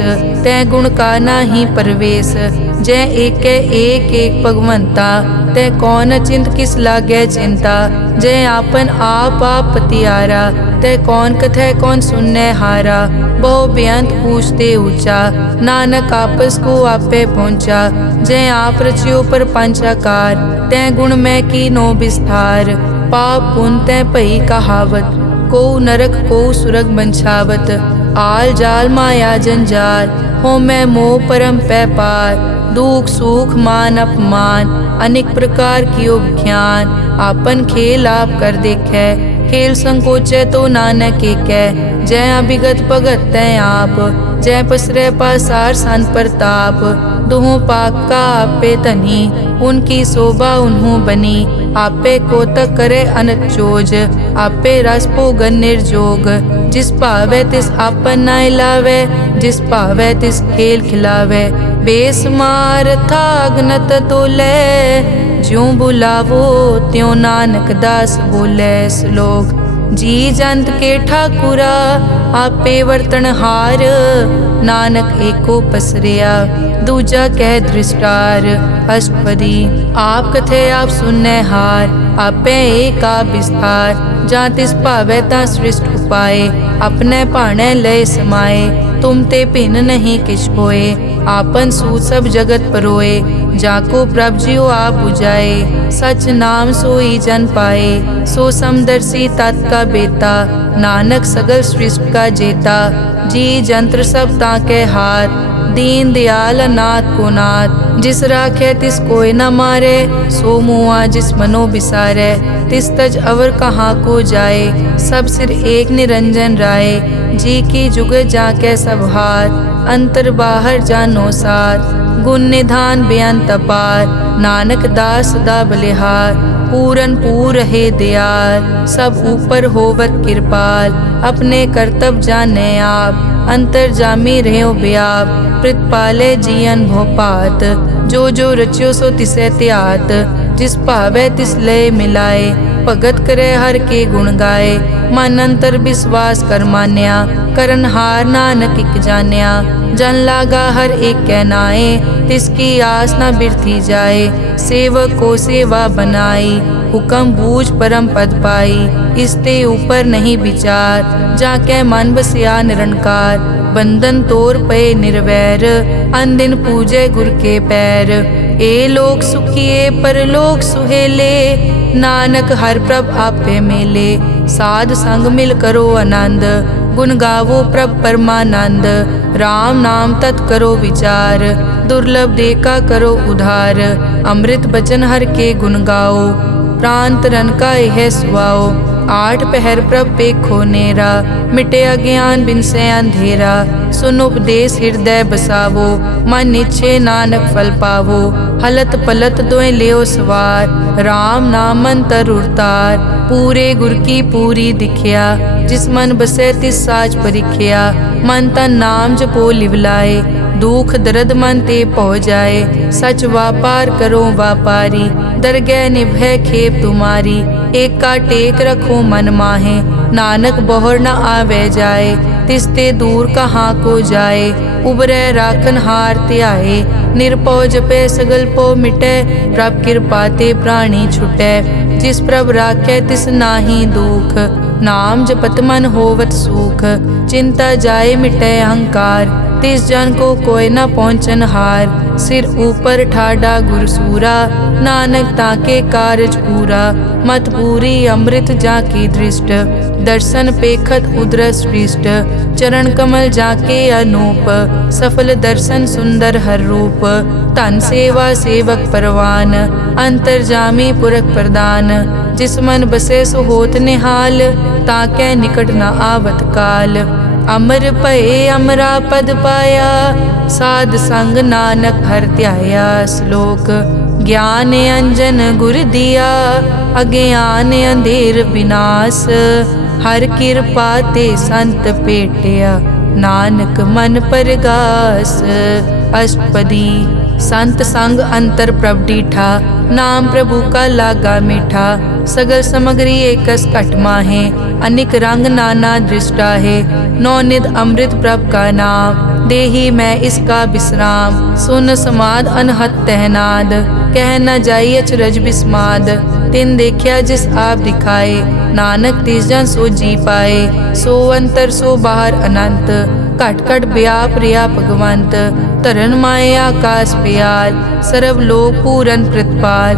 तै गुण का नाही परवेश। जय एक एक भगवंता, तै कौन चिंत किस लागे चिंता। जय आपन आप पतियारा, तै कौन कथै कौन सुनने हारा। बहु बेअंत पूछते ऊंचा, नानक आपस को आपे पहुँचा। जय आप रचियो पर पंचाकार, तै गुण में कीनो विस्तार। पाप पुन तै भई कहावत, को नरक को सुरग बंछावत। आल जाल माया जंजाल, हो मैं मोह परम पै पार। दुख सुख मान अपमान, अनेक प्रकार कियो ज्ञान। आपन खेल आप कर देखे, खेल संकोचे तो नानक एकै। जय अभिगत भगत तै आप, जय पसरै पासार सन प्रताप। दुहों पाक का आपे धनी, उनकी शोभा उन्हों बनी। आपे कोतक करे अनत चोज, आपे रस भोगन निर्जोग। जिस भावे तिस आपन नाय लावे, जिस भावे तिस खेल खिलावे। बेसमार था अगनत तोले, ज्यों बुलावो त्यों नानक दास बोले। श्लोक। जी जंत के ठाकुरा, आपे वर्तन हार। नानक एको पसरिया, दूजा कह दृष्टार। अष्टपदी। आप कथे आप सुनने हार, आपे एक आप विस्तार। जा तिस भावे ता सृष्ट उपाय, अपने भाणे लय समाए। तुम ते भिन्न नहीं किछ होए, आपन सूत सब जगत परोए। जाको प्रभ जियो आप बुझाए, सच नाम सोई जन पाए। सो समदर्शी तत् का बेता, नानक सगल सृष्टि का जेता। जी जंत्र सब ताके हाथ, दीन दयाल अनाथ को नाथ। जिस राखे तिस कोई न मारे, सो मुआ जिस मनो बिसारे। तिस तज अवर कहाँ को जाए, सब सिर एक निरंजन राय। जी की जुग जाके सब हाथ, अंतर बाहर जानो साथ। गुण निधान बेअंत अपार, नानक दास सदा बलिहार। पूरन पूर है दयाल, सब ऊपर होवत कृपाल। अपने कर्तव्य जाने आप, अंतर जामी रहो व्याप। प्रतिपाले जियन भोपात, जो रच्यो सो तिसे त्यात। जिस भावे तिस लय मिलाए, भगत करे हर के गुण गाए। मन अंतर विश्वास कर मान्या, करन हार नानक इक जान्या। जन लागा हर एक कै नाए, तिसकी आस न बिरथी जाए। सेवक को सेवा बनाई, हुक्म बूझ परम पद पाई। इसते ऊपर नहीं विचार, जाके मन बसिया निरंकार। बंधन तोर पे निर्वैर, अन दिन पूजे गुर के पैर। ए लोक सुखिए परलोक सुहेले, नानक हर प्रभ आपे मेले। साध संग मिल करो आनंद, गुण गावो प्रभ परमानंद। राम नाम तत् करो विचार, दुर्लभ देखा करो उधार। अमृत बचन हर के गुण गाओ, प्राण तरन का यह सुआओ। आठ पहर प्रभ पेखो नेरा, मिटे अज्ञान बिन से अंधेरा। सुन उपदेश हृदय बसावो, मन निश्चय नानक फल पावो। हलत पलत दोए लियो सवार, राम नाम मन तर उरतार। पूरे गुर की पूरी दिखिया, जिस मन बसे तिस साच परिखिया। मन तन नाम जपो लिवलाए, दुख दर्द मन ते पौ जाए। सच व्यापार करो व्यापारी, दरगह निभै खेप तुम्हारी। एक का टेक रखो मन माहे, नानक बहुर न आवे जाए। तिसते दूर कहाँ को जाए, उबरै राखन हार त्याए। निरपौ जपे सगल पो मिटै, प्रभ कृपा ते प्राणी छुटै। जिस प्रभ राखे तिस नाही दुख, नाम जपत मन होवत सूख, चिंता जाए मिटे अहंकार। तिस जन को कोय न पहुँचन हार, सिर ऊपर ठाडा गुरसूरा। नानक ताके कारज पूरा, मत पूरी अमृत जाकी दृष्ट। दर्शन पेखत उदरस पृष्ठ, चरण कमल जाके अनूप। सफल दर्शन सुंदर हर रूप, धन सेवा सेवक परवान। अंतर्जामी पुरख प्रदान, जिस मन बसे सो होत निहाल। ताकै निकट न आवत काल, अमर भये अमरा पद पाया। साध संग नानक हर ध्याया। श्लोक ज्ञान अंजन गुर दिया, अज्ञान अंधेर विनाश। हर कृपा ते संत पेटिया, नानक मन परगास। अष्टपदी संत संग अंतर प्रभ डीठा, नाम प्रभु का लागा मीठा। सगल समग्री एकस घट माहे, अनिक रंग नाना दृष्टा है। नौनिध अमृत प्रभ का नाम, देही मैं इसका विश्राम। सुन समाद अनहत तहनाद, कह न जाई अचरज बिस्माद। तिन देखिया जिस आप दिखाए, नानक तिस जन सो जी पाए। सो अंतर सो बाहर अनंत, घट घट व्याप रिया भगवंत। तरन माए आकाश प्यार, सर्व लोक पूरन प्रतिपाल।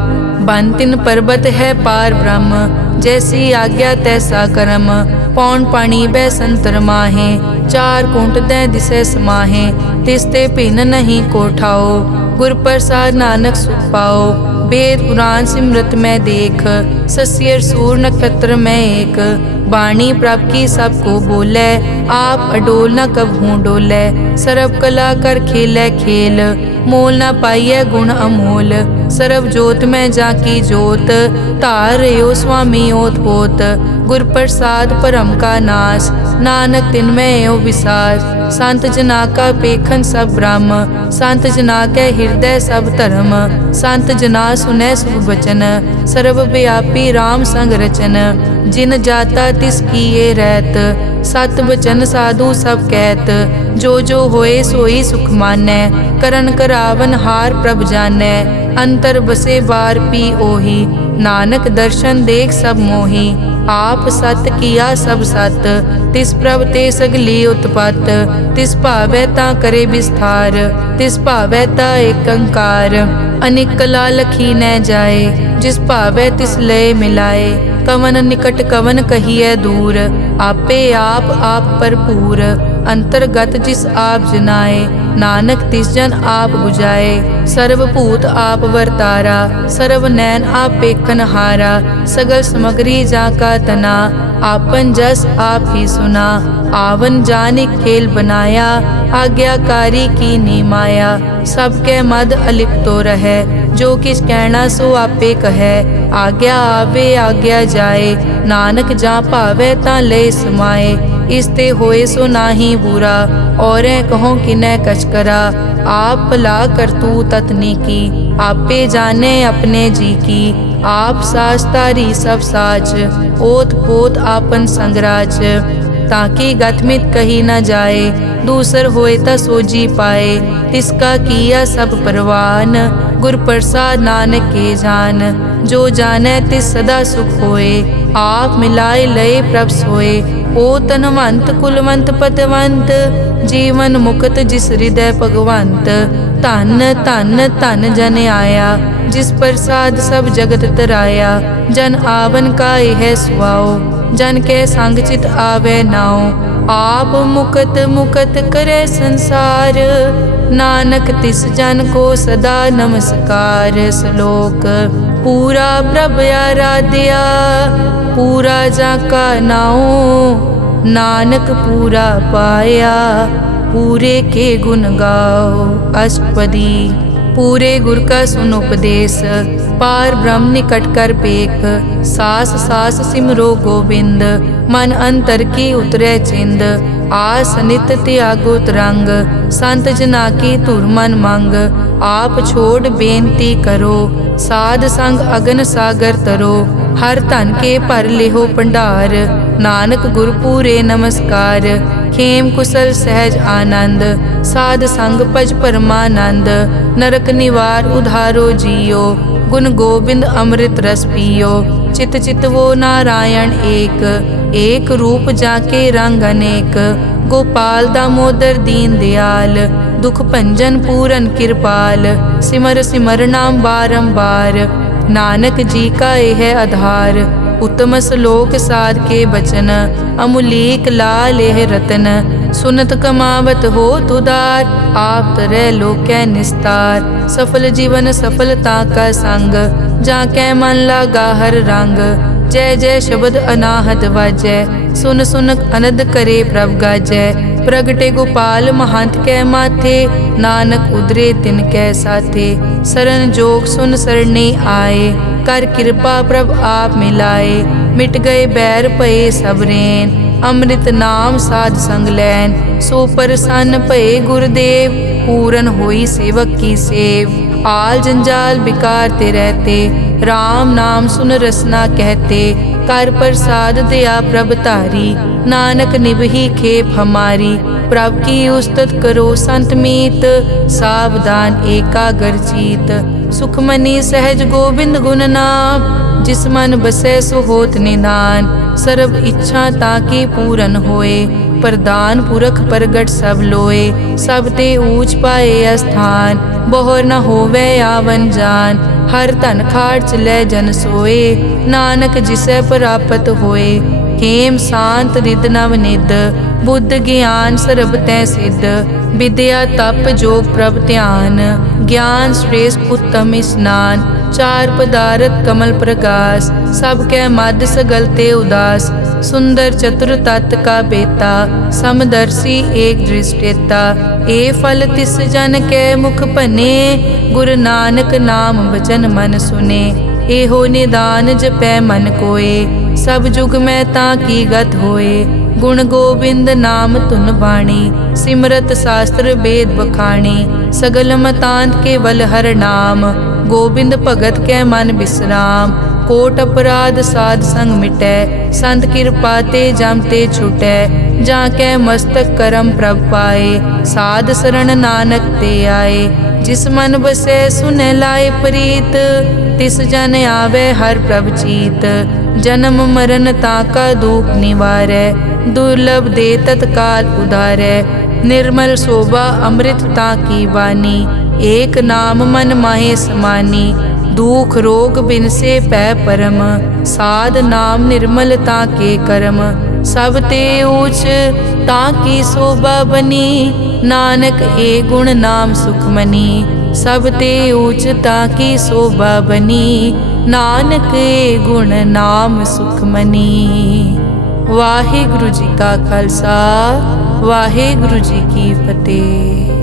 बन तिन पर्वत है पार ब्रह्म, जैसी आज्ञा तैसा कर्म। पौन पानी बै संतर माहे, चार कुंट दै दिसै समाहे। तिसते भिन्न नहीं कोठाओ, गुर प्रसाद नानक सुख पाओ। वेद पुराण सिमरत में देख, सस्यर सूर नक्षत्र में एक। वाणी प्रभ की सबको बोले, आप अडोल न कबहूँ डोले। सर्व कला कर खेलै खेल, मोल न पाइय गुण अमोल। सर्व जोत में जाकी जोत, तार रहो स्वामी ओत पोत। गुर प्रसाद परम का नाश, नानक तिन में यो विसास। संत जना का पेखन सब ब्रह्म, संत जना के हृदय सब धर्म। संत जना सुनै शुभ वचन, सर्व व्यापी राम संग रचन। जिन जाता तिस किए रहत, सत बचन साधु सब कहत। जो जो होए सोई सुख मानै, करन करावन हार प्रभ जानै। अंतर बसे बार पी ओही, नानक दर्शन देख सब मोही। आप सत किया सब सत, तिस प्रभ ते सगली उत्पत। तिस भावै ता करे विस्तार, तिस भावै ता एक अंकार। अनेक कला लखी न जाए, जिस भावै तिस लय मिलाए। कवन निकट कवन कहिए दूर, आपे आप भरपूर। अंतर्गत जिस आप जनाए, नानक तिस जन आप बुझाए। सर्वभूत आप वर्तारा, सर्व नैन आप पेखन हारा। सगल समग्री जाका तना, आपन जस आप ही सुना। आवन जाने खेल बनाया, आज्ञाकारी की नी माया। सबके मद अलिप्तो रहे, जो किस कहना सो आपे कहे। आज्ञा आवे आज्ञा जाए, नानक जा भावे ता ले समाए। इसते होए सो नाही बुरा, औरे कहो किनै कछ करा। आप भला करतू ततनी की, आपे जाने अपने जी की। आप साच तारी सब साच, ओत पोत आपन संगराज। ताकि गतमित कही न जाए, दूसर होए ता सोजी पाए। तिसका किया सब परवान, गुर प्रसाद नानक के जान। जो जाने तिस सदा सुख होए, आप मिलाए लय प्रभ सोए। ओ तनवंत कुलवंत पतवंत, जीवन मुक्त जिस हृदय भगवंत। धन धन धन जन आया, जिस प्रसाद सब जगत तराया। जन आवन का यह सुआओ, जन के संग चित आवे नाओ। आप मुकत मुकत करे संसार, नानक तिस जन को सदा नमस्कार। श्लोक पूरा प्रभ आराध्या, पूरा जाका नाओ। नानक पूरा पाया, पूरे के गुण गाओ। अष्टपदी पूरे गुर का सुन उपदेश, पार ब्रह्म निकट कर पेख। सास सास सिमरो गोविंद, मन अंतर की उतरे चिंद। आस नित त्यागो तरंग, संत जना की धुर मन मंग। आप छोड़ बेनती करो, साध संग अगन सागर तरो। हर धन के भर लिहो भंडार, नानक गुर पूरे नमस्कार। खेम कुशल सहज आनंद, साध संग भज परमानंद। नरक निवार उधारो जियो, गुण गोबिंद अमृत रस पियो। चित चित वो नारायण एक, एक रूप जाके रंग अनेक। गोपाल दामोदर दीन दयाल, दुख भंजन पूरन कृपाल। सिमर सिमर नाम बारंबार, नानक जी का यह आधार। उत्तम श्लोक साध के बचन, अमुलीक लाल यह रतन। सुनत कमावत हो तुदार, आप तरह लोकै निस्तार। सफल जीवन सफलता का संग, जाकै मन लागा हर रंग। जय जय शब्द अनाहत वाजै, सुन सुन अनद करे प्रभ गाजै। प्रगटे गोपाल महंत कै माथे, नानक उदरे तिन कै साथे। सरन जोग सुन सरने आए, कर कृपा प्रभ आप मिलाए। मिट गए बैर भये सब रैन, अमृत नाम साध संग लैन। सो प्रसन्न भये गुरुदेव, पूरन होई सेवक की सेव। आल जंजाल बिकार ते रहते, राम नाम सुन रसना कहते। कर प्रसाद दया प्रभ तारी, नानक निभही खेप हमारी। प्रभ की उस्तत करो संत मीत, सावधान एकाग्र चीत। सुखमनी सहज गोबिंद गुण नाम, जिस मन बसै सो होत निधान। सर्ब इच्छा ताकी पूरन होए, प्रदान पुरख प्रगट सब लोए। सब ते ऊंच पाए स्थान, बहुर न होवे आवन जान। हर धन खाट चलै जन सोए, नानक जिसै प्राप्त होए। हेम शांत रिद नव निद, बुद्ध ज्ञान सर्ब तै सिद्ध। विद्या तप जोग प्रभ ध्यान, ज्ञान श्रेष्ठ उत्तम स्नान। चार पदारथ कमल प्रकाश, सब कै मद सगल ते उदास। सुंदर चतुर तत् का बेता, समदर्शी एक दृष्टेता। ए फल तिस जन कै मुख बने, गुरु नानक नाम बचन मन सुने। एहो निदान जपै मन कोय, सब जुग में ताकी गत होए। गुण गोबिंद नाम धुन बाणी, सिमरत शास्त्र वेद बखाणी। सगल मतांत केवल हर नाम, गोबिंद भगत कै मन विश्राम। कोट अपराध साध संग मिटै, संत कृपा ते जम ते छुटै। जाकै मस्तक करम प्रभ पाए, साध शरण नानक ते आए। जिस मन बसै सुनै लाए प्रीत, तिस जन आवे हर प्रभ चीत। जन्म मरण ताका दुख निवारै, दुर्लभ दे तत्काल उधारै। निर्मल शोभा अमृत ताकी वाणी, एक नाम मन माहे समानी। दुख रोग बिनसे पै परम, साध नाम निर्मलता के कर्म। सब ते ऊच ताकी शोभा बनी, नानक ए गुण नाम सुखमनी। सब ते ऊच ताकी शोभा बनी, नानक ए गुण नाम सुखमनी। वाहिगुरु जी का खालसा, वाहिगुरु जी की फतेह।